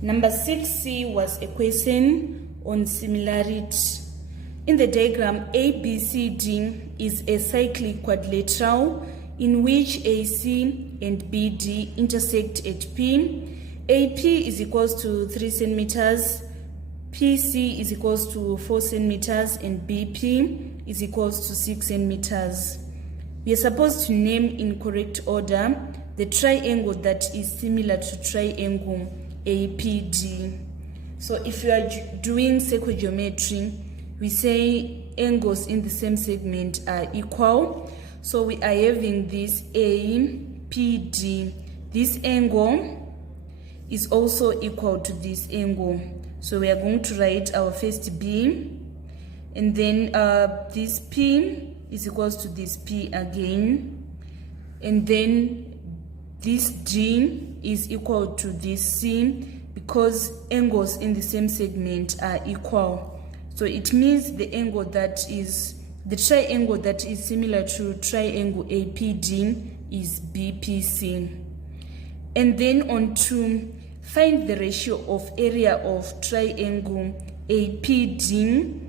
Number 6C was a question on similarity. In the diagram, ABCD is a cyclic quadrilateral in which AC and BD intersect at P. AP is equals to 3 centimeters, PC is equals to 4 centimeters, and BP is equals to 6 centimeters. We are supposed to name in correct order the triangle that is similar to triangle APD. So if you are doing circumgeometry, we say angles in the same segment are equal. So we are having this APD. This angle is also equal to this angle. So we are going to write our first B, and then this P is equals to this P again, and then this G is equal to this C, because angles in the same segment are equal. So it means the angle that is the triangle that is similar to triangle APD is BPC. And then on to find the ratio of area of triangle APD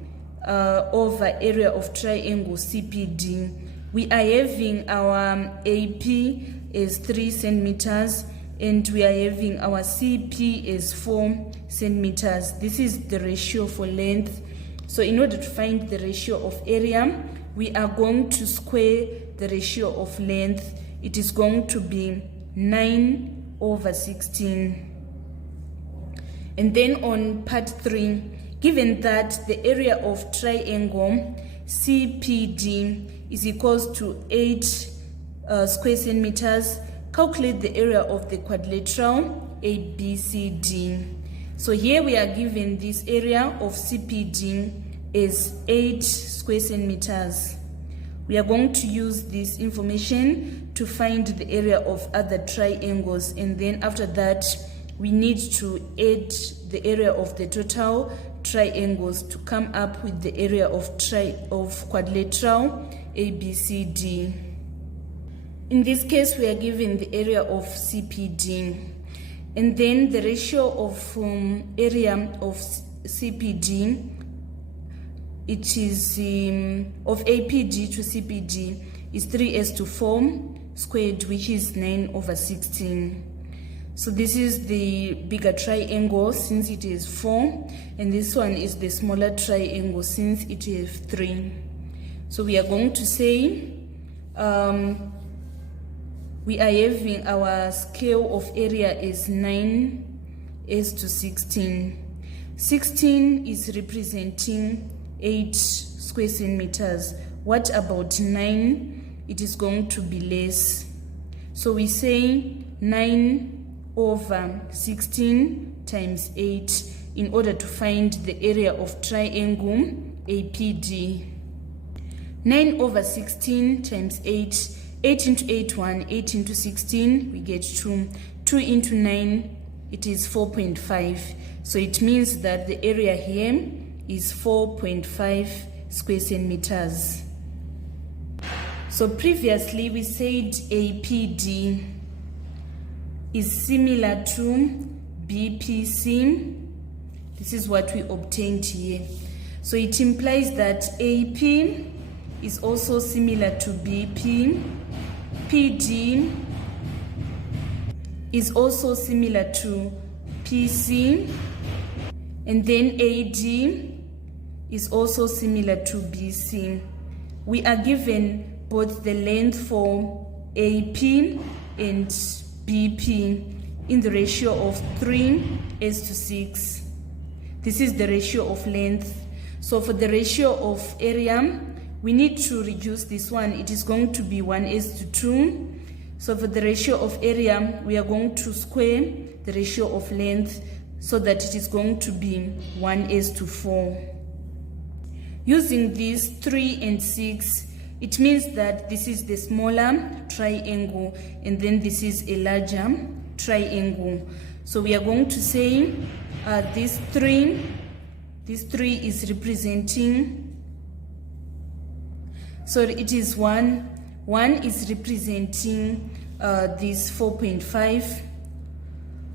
over area of triangle CPD. We are having our AP as 3 centimeters and we are having our CP as 4 centimeters. This is the ratio for length. So in order to find the ratio of area, we are going to square the ratio of length. It is going to be 9 over 16. And then on part 3, given that the area of triangle CPD is equals to 8 square centimeters, calculate the area of the quadrilateral ABCD. So here we are given this area of CPD as 8 square centimeters. We are going to use this information to find the area of other triangles, and then after that we need to add the area of the total triangles to come up with the area of quadrilateral ABCD. In this case, we are given the area of CPD, and then the ratio of area of CPD, it is of APD to CPD is 3:4 squared, which is 9 over 16. So this is the bigger triangle since it is 4, and this one is the smaller triangle since it is 3. So we are going to say we are having our scale of area is 9 is to 16. 16 is representing 8 square centimeters. What about 9? It is going to be less. So we say 9 over 16 times 8 in order to find the area of triangle APD. 9 over 16 times 8. 8 into 8, 1. 8 into 16, we get 2. 2 into 9, it is 4.5. So it means that the area here is 4.5 square centimeters. So previously we said APD is similar to BPC. This is what we obtained here. So it implies that AP is also similar to BP. PD is also similar to PC. And then AD is also similar to BC. We are given both the length for AP and BP in the ratio of 3:6. This is the ratio of length. So for the ratio of area, we need to reduce this one. It is going to be 1:2. So for the ratio of area, we are going to square the ratio of length so that it is going to be 1:4. Using these 3 and 6, it means that this is the smaller triangle and then this is a larger triangle. So we are going to say this 3 is representing, so it is 1 is representing this 4.5.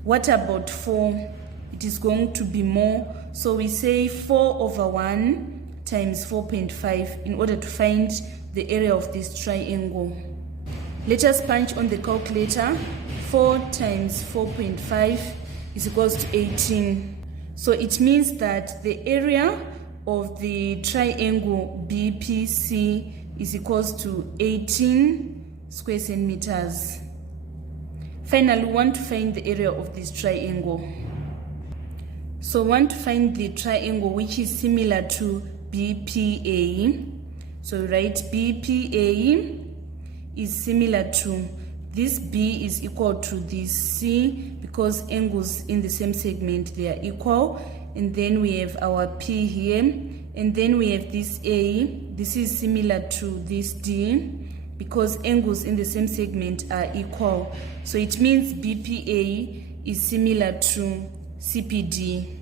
What about 4? It is going to be more, so we say 4 over 1 times 4.5 in order to find the area of this triangle. Let us punch on the calculator. 4 times 4.5 is equals to 18. So it means that the area of the triangle BPC is equals to 18 square centimeters. Finally, we want to find the area of this triangle. So we want to find the triangle which is similar to BPA. So write BPA is similar to this B is equal to this C because angles in the same segment, they are equal. And then we have our P here. And then we have this A. This is similar to this D because angles in the same segment are equal. So it means BPA is similar to CPD.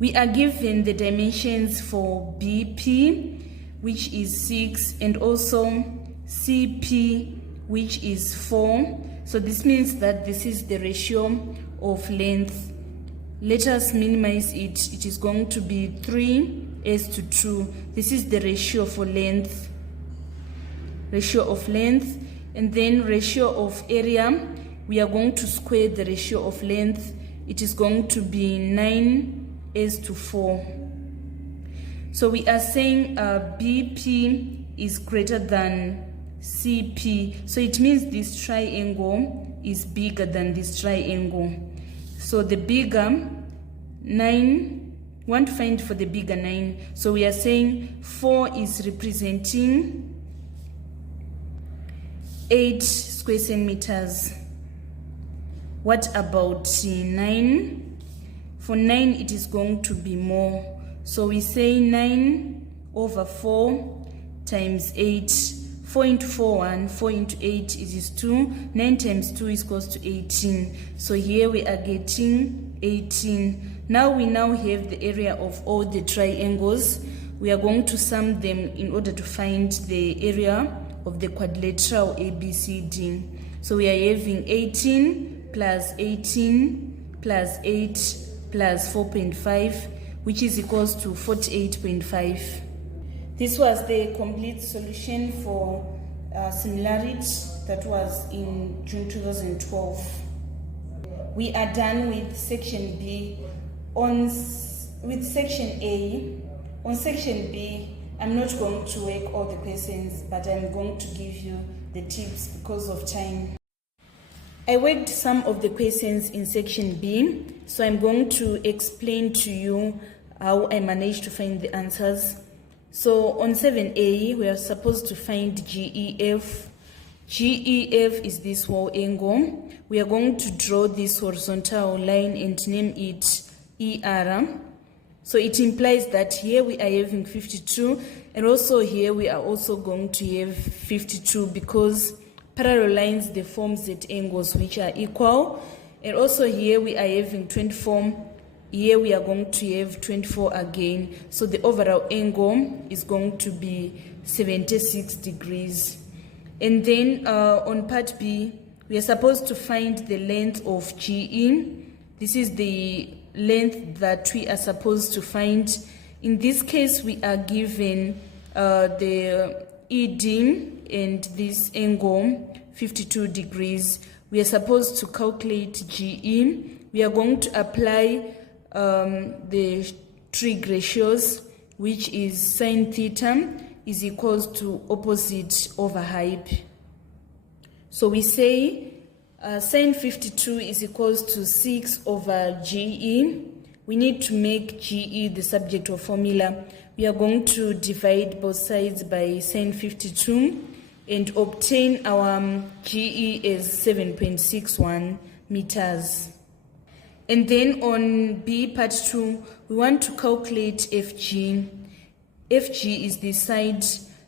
We are given the dimensions for BP, which is 6, and also CP, which is 4. So this means that this is the ratio of length. Let us minimize it. It is going to be 3:2. This is the ratio for length. Ratio of length. And then ratio of area. We are going to square the ratio of length. It is going to be 9:4. So we are saying BP is greater than CP. So it means this triangle is bigger than this triangle. So the bigger 9, we want to find for the bigger 9. So we are saying 4 is representing 8 square centimeters. What about 9? For 9, it is going to be more. So we say 9 over 4 times 8. 4 into 4, 1. 4 into 8 is 2. 9 times 2 is equals to 18. So here we are getting 18. Now we have the area of all the triangles. We are going to sum them in order to find the area of the quadrilateral ABCD. So we are having 18 plus 18 plus 8 plus 4.5, which is equals to 48.5. This was the complete solution for similarity that was in June 2012. We are done with section B. With section A, on section B, I'm not going to work all the questions, but I'm going to give you the tips because of time. I worked some of the questions in section B, so I'm going to explain to you how I managed to find the answers. So on 7A, we are supposed to find GEF. GEF is this whole angle. We are going to draw this horizontal line and name it ER. So it implies that here we are having 52, and also here we are also going to have 52 because parallel lines, they form Z angles which are equal. And also here we are having 24. Here we are going to have 24 again. So the overall angle is going to be 76 degrees. And then on part B, we are supposed to find the length of GE. This is the length that we are supposed to find. In this case, we are given the ED and this angle 52 degrees. We are supposed to calculate GE. We are going to apply the trig ratios, which is sine theta is equals to opposite over hype. So we say sine 52 is equals to 6 over GE. We need to make GE the subject of formula. We are going to divide both sides by sine 52 and obtain our GE as 7.61 meters. And then on B part 2, we want to calculate FG. FG is this side.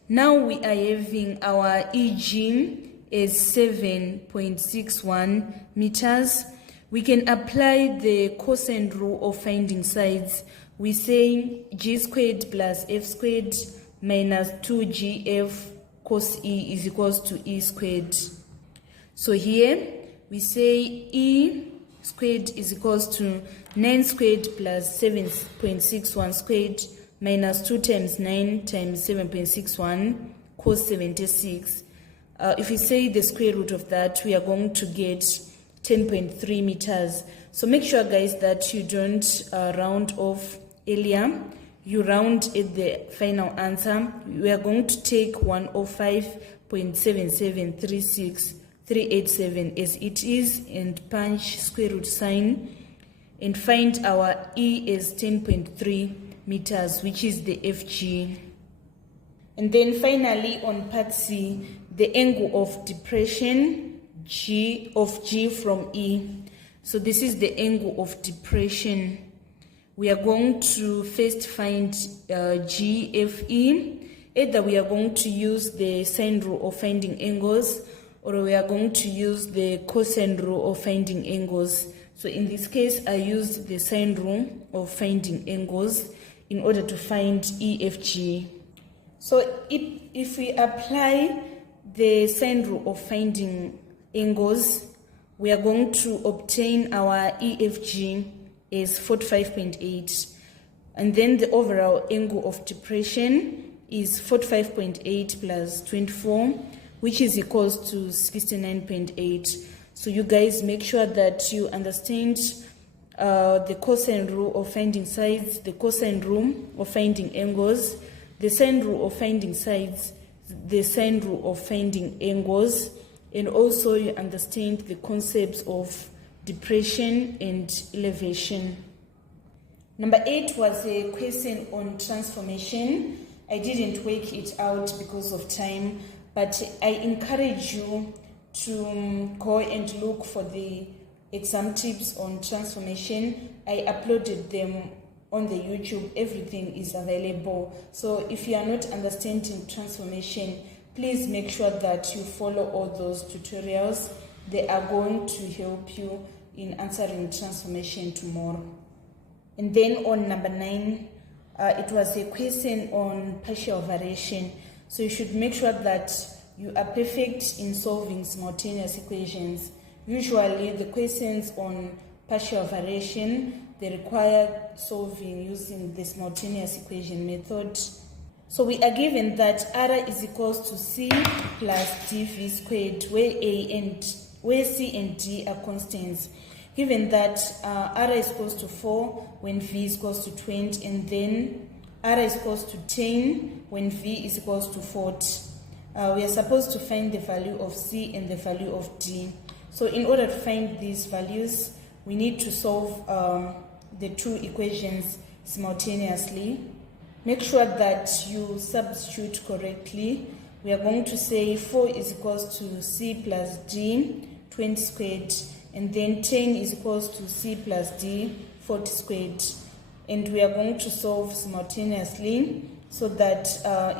Now we are having our EG as 7.61 meters. We can apply the cosine rule of finding sides. We say G squared plus F squared minus 2GF cos E is equals to E squared. So here we say E squared is equals to 9 squared plus 7.61 squared minus 2 times 9 times 7.61 cos 76. If we say the square root of that, we are going to get 10.3 meters. So make sure, guys, that you don't round off earlier. You round at the final answer. We are going to take 105.7736387 as it is and punch square root sign and find our E as 10.3 meters, which is the FG. And then finally on part C, the angle of depression G from E. So this is the angle of depression. We are going to first find GFE. Either we are going to use the sine rule of finding angles, or we are going to use the cosine rule of finding angles. So in this case, I used the sine rule of finding angles in order to find EFG. So if we apply the sine rule of finding angles, we are going to obtain our EFG as 45.8. And then the overall angle of depression is 45.8 plus 24, which is equals to 69.8. So you guys make sure that you understand the cosine rule of finding sides, the cosine rule of finding angles, the sine rule of finding sides, the sine rule of finding angles, and also you understand the concepts of depression and elevation. Number 8 was a question on transformation. I didn't work it out because of time, but I encourage you to go and look for the exam tips on transformation. I uploaded them on the YouTube. Everything is available. So if you are not understanding transformation, please make sure that you follow all those tutorials. They are going to help you in answering transformation tomorrow. And then on number 9, it was a question on partial variation. So you should make sure that you are perfect in solving simultaneous equations. Usually the questions on partial variation, they require solving using the simultaneous equation method. So we are given that R is equals to C plus dV squared, where C and D are constants. Given that R is equals to 4 when V is equals to 20, and then R is equals to 10 when V is equals to 40. We are supposed to find the value of C and the value of D. So in order to find these values, we need to solve the two equations simultaneously. Make sure that you substitute correctly. We are going to say 4 is equals to c plus d 20 squared, and then 10 is equals to c plus d 40 squared. And we are going to solve simultaneously, so that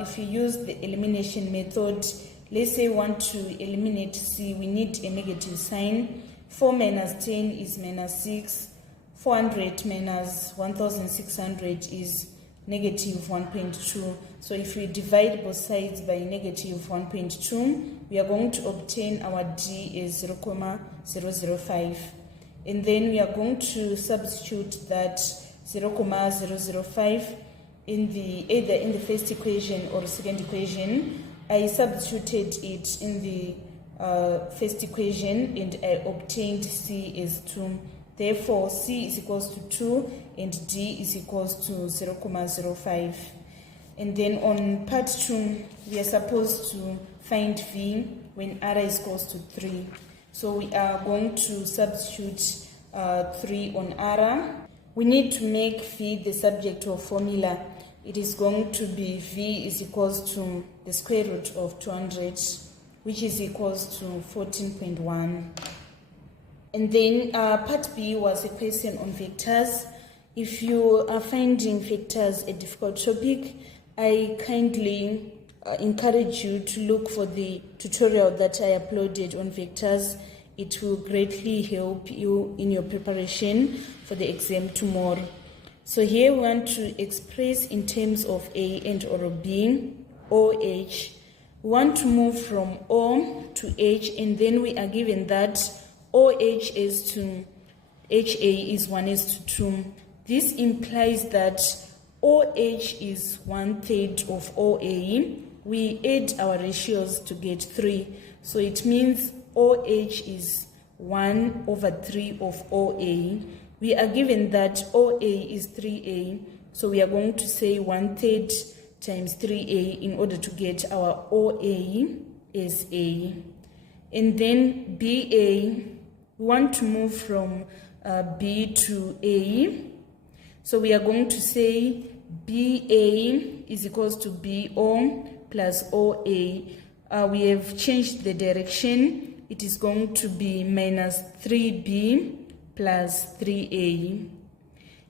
if you use the elimination method, let's say we want to eliminate c, we need a negative sign. 4 minus 10 is minus 6. 400 minus 1600 is negative 1.2. So if we divide both sides by negative 1.2, we are going to obtain our d is 0,005. And then we are going to substitute that 0,005 in either in the first equation or second equation. I substituted it in the first equation and I obtained c is 2. Therefore, c is equals to 2 and d is equals to 0,05. And then on part 2, we are supposed to find v when r is equals to 3. So we are going to substitute 3 on r. We need to make v the subject of formula. It is going to be v is equals to the square root of 200, which is equals to 14.1. And then part B was a question on vectors. If you are finding vectors a difficult topic, I kindly encourage you to look for the tutorial that I uploaded on vectors. It will greatly help you in your preparation for the exam tomorrow. So here we want to express in terms of A and or B, OH. We want to move from O to H, and then we are given that OH is to HA is 1:2. This implies that OH is 1/3 of OA. We add our ratios to get 3. So it means OH is 1/3 of OA. We are given that OA is 3A. So we are going to say 1/3 times 3A in order to get our OA as A. And then BA, we want to move from B to A. So we are going to say BA is equals to BO plus OA. We have changed the direction. It is going to be minus 3B plus 3A.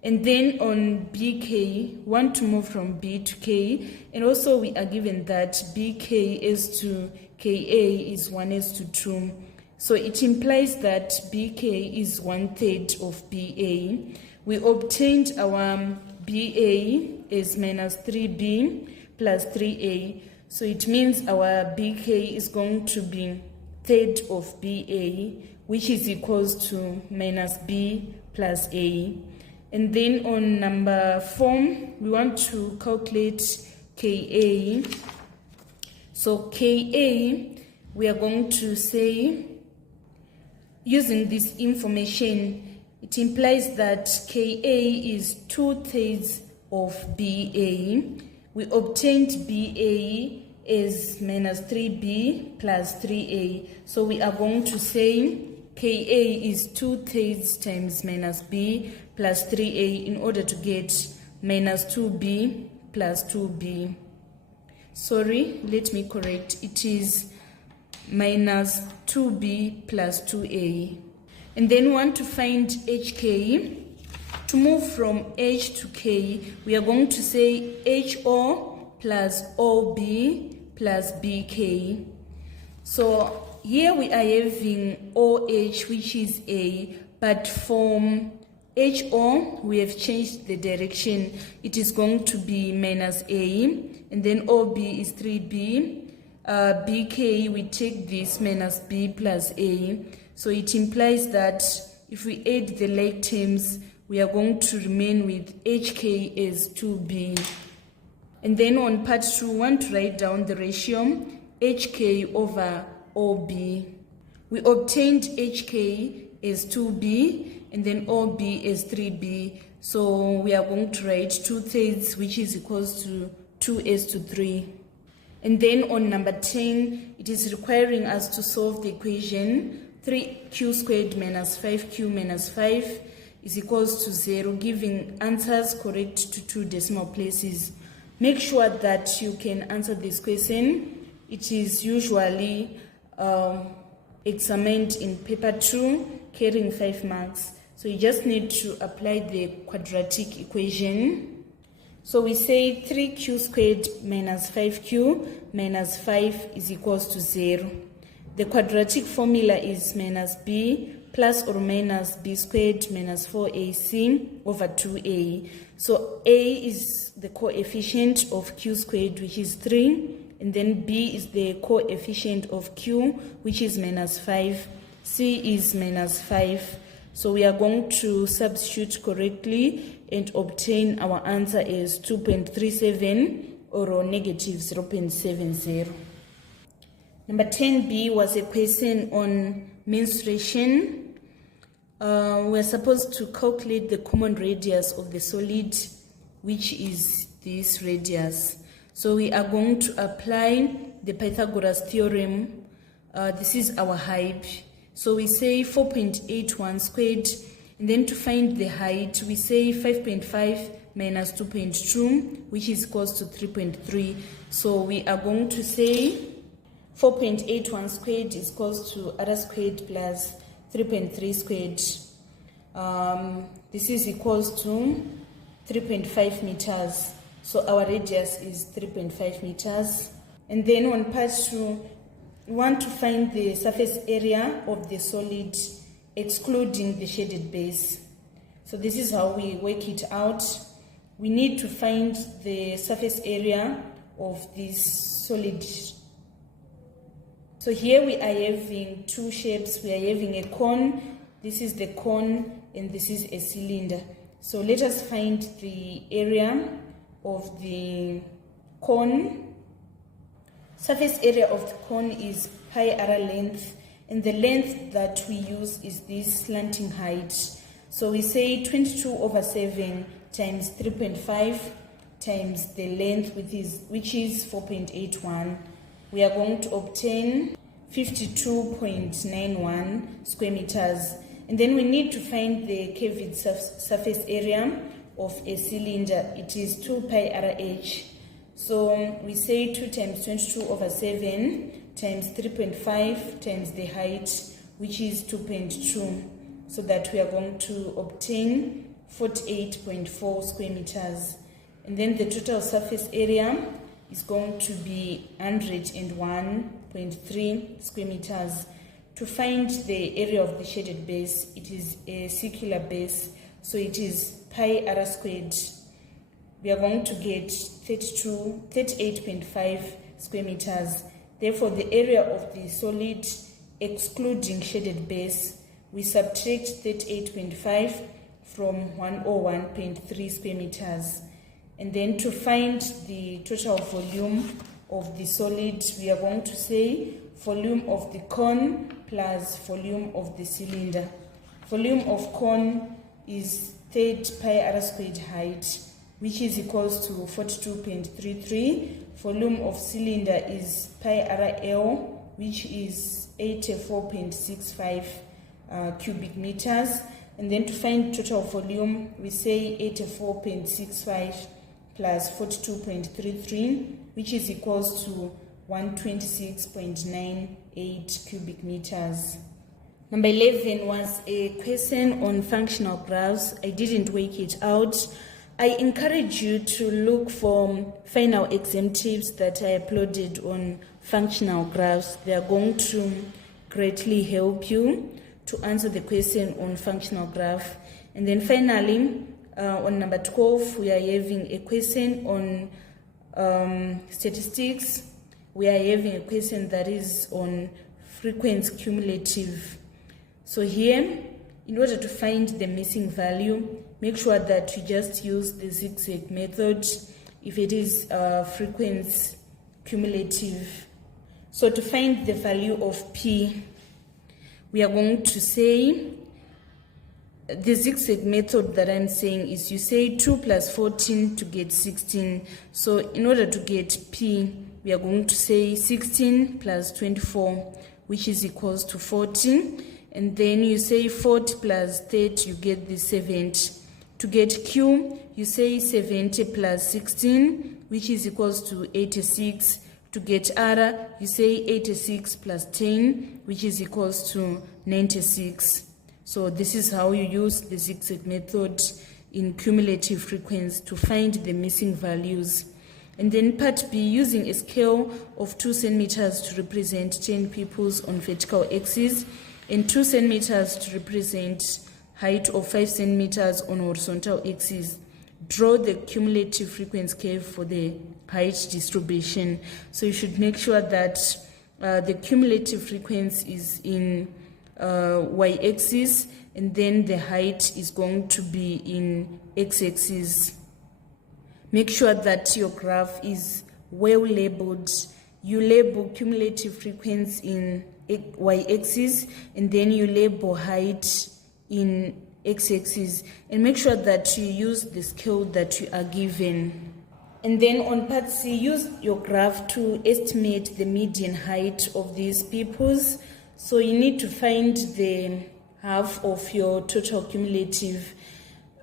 And then on BK, we want to move from B to K. And also we are given that BK is to KA is 1:2. So it implies that BK is 1/3 of BA. We obtained our BA is minus 3B plus 3A. So it means our BK is going to be 1/3 of BA, which is equals to minus B plus A. And then on number 4, we want to calculate KA. So KA, we are going to say, using this information, it implies that KA is 2/3 of BA. We obtained BA is minus 3B plus 3A. So we are going to say KA is 2/3 times minus B plus 3A in order to get minus 2B plus 2B. Sorry, let me correct. It is minus 2B plus 2A. And then we want to find HK. To move from H to K, we are going to say HO plus OB plus BK. So here we are having OH, which is A, but from HO, we have changed the direction. It is going to be minus A, and then OB is 3B. BK, we take this minus B plus A. So it implies that if we add the like terms, we are going to remain with HK as 2B. And then on part 2, we want to write down the ratio HK over OB. We obtained HK as 2B and then OB as 3B. So we are going to write 2/3, which is equals to 2:3. And then on number 10, it is requiring us to solve the equation 3q squared minus 5q minus 5 is equals to 0, giving answers correct to 2 decimal places. Make sure that you can answer this question. It is usually examined in paper 2, carrying 5 marks. So you just need to apply the quadratic equation. So we say 3q squared minus 5q minus 5 is equals to 0. The quadratic formula is minus b plus or minus b squared minus 4ac over 2a. So a is the coefficient of q squared, which is 3, and then b is the coefficient of q, which is minus 5. C is minus 5. So we are going to substitute correctly and obtain our answer as 2.37 or negative 0.70. Number 10b was a question on mensuration. We're supposed to calculate the common radius of the solid, which is this radius. So we are going to apply the Pythagoras theorem. This is our height. So we say 4.81 squared, and then to find the height, we say 5.5 minus 2.2, which is equals to 3.3. So we are going to say 4.81 squared is equals to r squared plus 3.3 squared. This is equals to 3.5 meters. So our radius is 3.5 meters. And then on part 2, we want to find the surface area of the solid excluding the shaded base. So this is how we work it out. We need to find the surface area of this solid. So here we are having two shapes. We are having a cone. This is the cone and this is a cylinder. So let us find the area of the cone. Surface area of the cone is pi r length, and the length that we use is this slanting height. So we say 22 over 7 times 3.5 times the length, which is 4.81. We are going to obtain 52.91 square meters. And then we need to find the curved surface area of a cylinder. It is 2 pi rh. So we say 2 times 22 over 7 times 3.5 times the height, which is 2.2. So that we are going to obtain 48.4 square meters. And then the total surface area is going to be 101.3 square meters. To find the area of the shaded base, it is a circular base, so it is pi r squared. We are going to get 38.5 square meters. Therefore, the area of the solid excluding shaded base, we subtract 38.5 from 101.3 square meters. And then to find the total volume of the solid, we are going to say volume of the cone plus volume of the cylinder. Volume of cone is 30 pi r squared height, which is equals to 42.33. Volume of cylinder is pi rl, which is 84.65 cubic meters. And then to find total volume, we say 84.65 plus 42.33, which is equals to 126.98 cubic meters. Number 11 was a question on functional graphs. I didn't work it out. I encourage you to look for final exam tips that I uploaded on functional graphs. They are going to greatly help you to answer the question on functional graph. And then finally, on number 12, we are having a question on statistics. We are having a question that is on frequency cumulative. So here, in order to find the missing value, make sure that you just use the zigzag method if it is frequency cumulative. So to find the value of P, we are going to say, the zigzag method that I'm saying is you say 2 plus 14 to get 16. So in order to get P, we are going to say 16 plus 24, which is equals to 14. and then you say 40 plus 30, you get the 70. To get Q, you say 70 plus 16, which is equals to 86. To get R, you say 86 plus 10, which is equals to 96. So this is how you use the zigzag method in cumulative frequency to find the missing values. And then part B, using a scale of 2 centimeters to represent 10 pupils on vertical axis and 2 centimeters to represent height of 5 centimeters on horizontal axis. Draw the cumulative frequency curve for the height distribution. So you should make sure that the cumulative frequency is in y-axis, and then the height is going to be in x-axis. Make sure that your graph is well labeled. You label cumulative frequency in y-axis, and then you label height in x-axis, and make sure that you use the scale that you are given. And then on part C, use your graph to estimate the median height of these pupils. So you need to find the half of your total cumulative,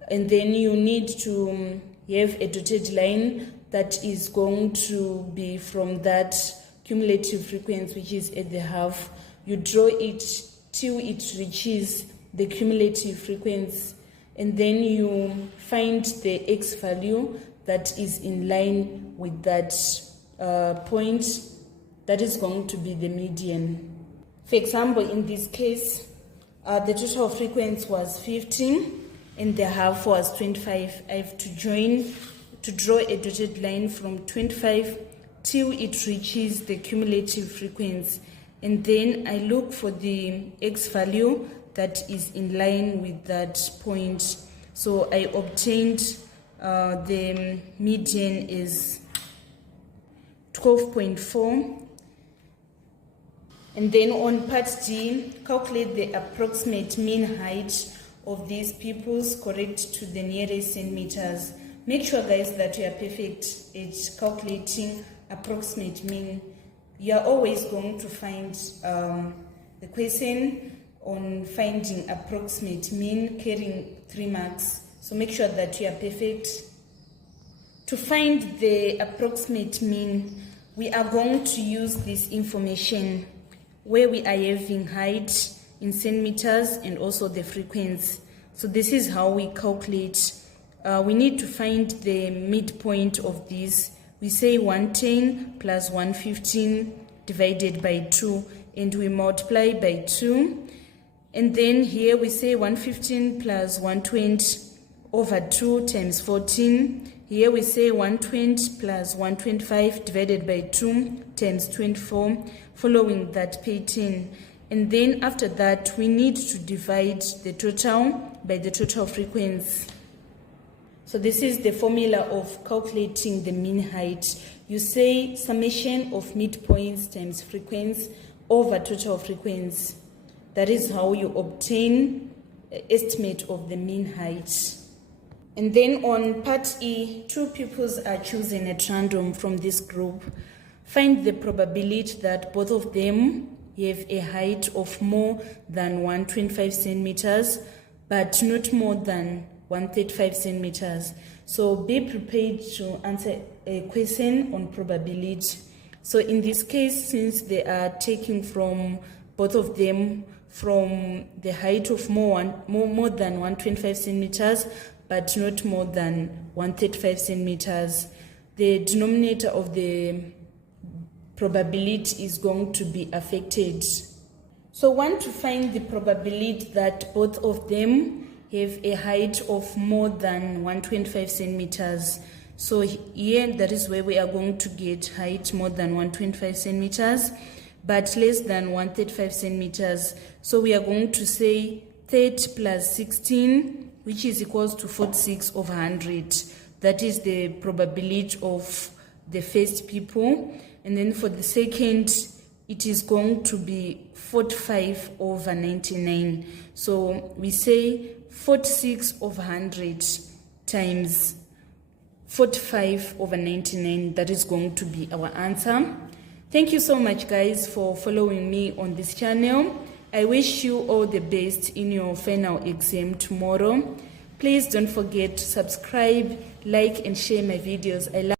and then you need to have a dotted line that is going to be from that cumulative frequency, which is at the half. You draw it till it reaches the cumulative frequency, and then you find the x value that is in line with that point that is going to be the median. For example, in this case, the total frequency was 15 and the half was 25. I have to draw a dotted line from 25 till it reaches the cumulative frequency, and then I look for the x value that is in line with that point. So I obtained the median is 12.4. And then on part D, calculate the approximate mean height of these pupils correct to the nearest centimeters. Make sure, guys, that you are perfect at calculating approximate mean. You are always going to find the question on finding approximate mean carrying 3 marks. So make sure that you are perfect. To find the approximate mean, we are going to use this information where we are having height in centimeters and also the frequency. So this is how we calculate. We need to find the midpoint of this. We say 110 plus 115 divided by 2, and we multiply by 2. And then here we say 115 plus 120 over 2 times 14. Here we say 120 plus 125 divided by 2 times 24, following that pattern. And then after that, we need to divide the total by the total frequency. So this is the formula of calculating the mean height. You say summation of midpoints times frequency over total frequency. That is how you obtain an estimate of the mean height. And then on part E, 2 pupils are chosen at random from this group. Find the probability that both of them have a height of more than 125 centimeters, but not more than 135 centimeters. So be prepared to answer a question on probability. So in this case, since they are taking from both of them from the height of more than 125 centimeters, but not more than 135 centimeters, the denominator of the probability is going to be affected. So want to find the probability that both of them have a height of more than 125 centimeters. So here, that is where we are going to get height more than 125 centimeters, but less than 135 centimeters. So we are going to say 30 plus 16, which is equals to 46 over 100. That is the probability of the first people. And then for the second, it is going to be 45 over 99. So we say 46 over 100 times 45 over 99. That is going to be our answer. Thank you so much, guys, for following me on this channel. I wish you all the best in your final exam tomorrow. Please don't forget to subscribe, like and share my videos. I love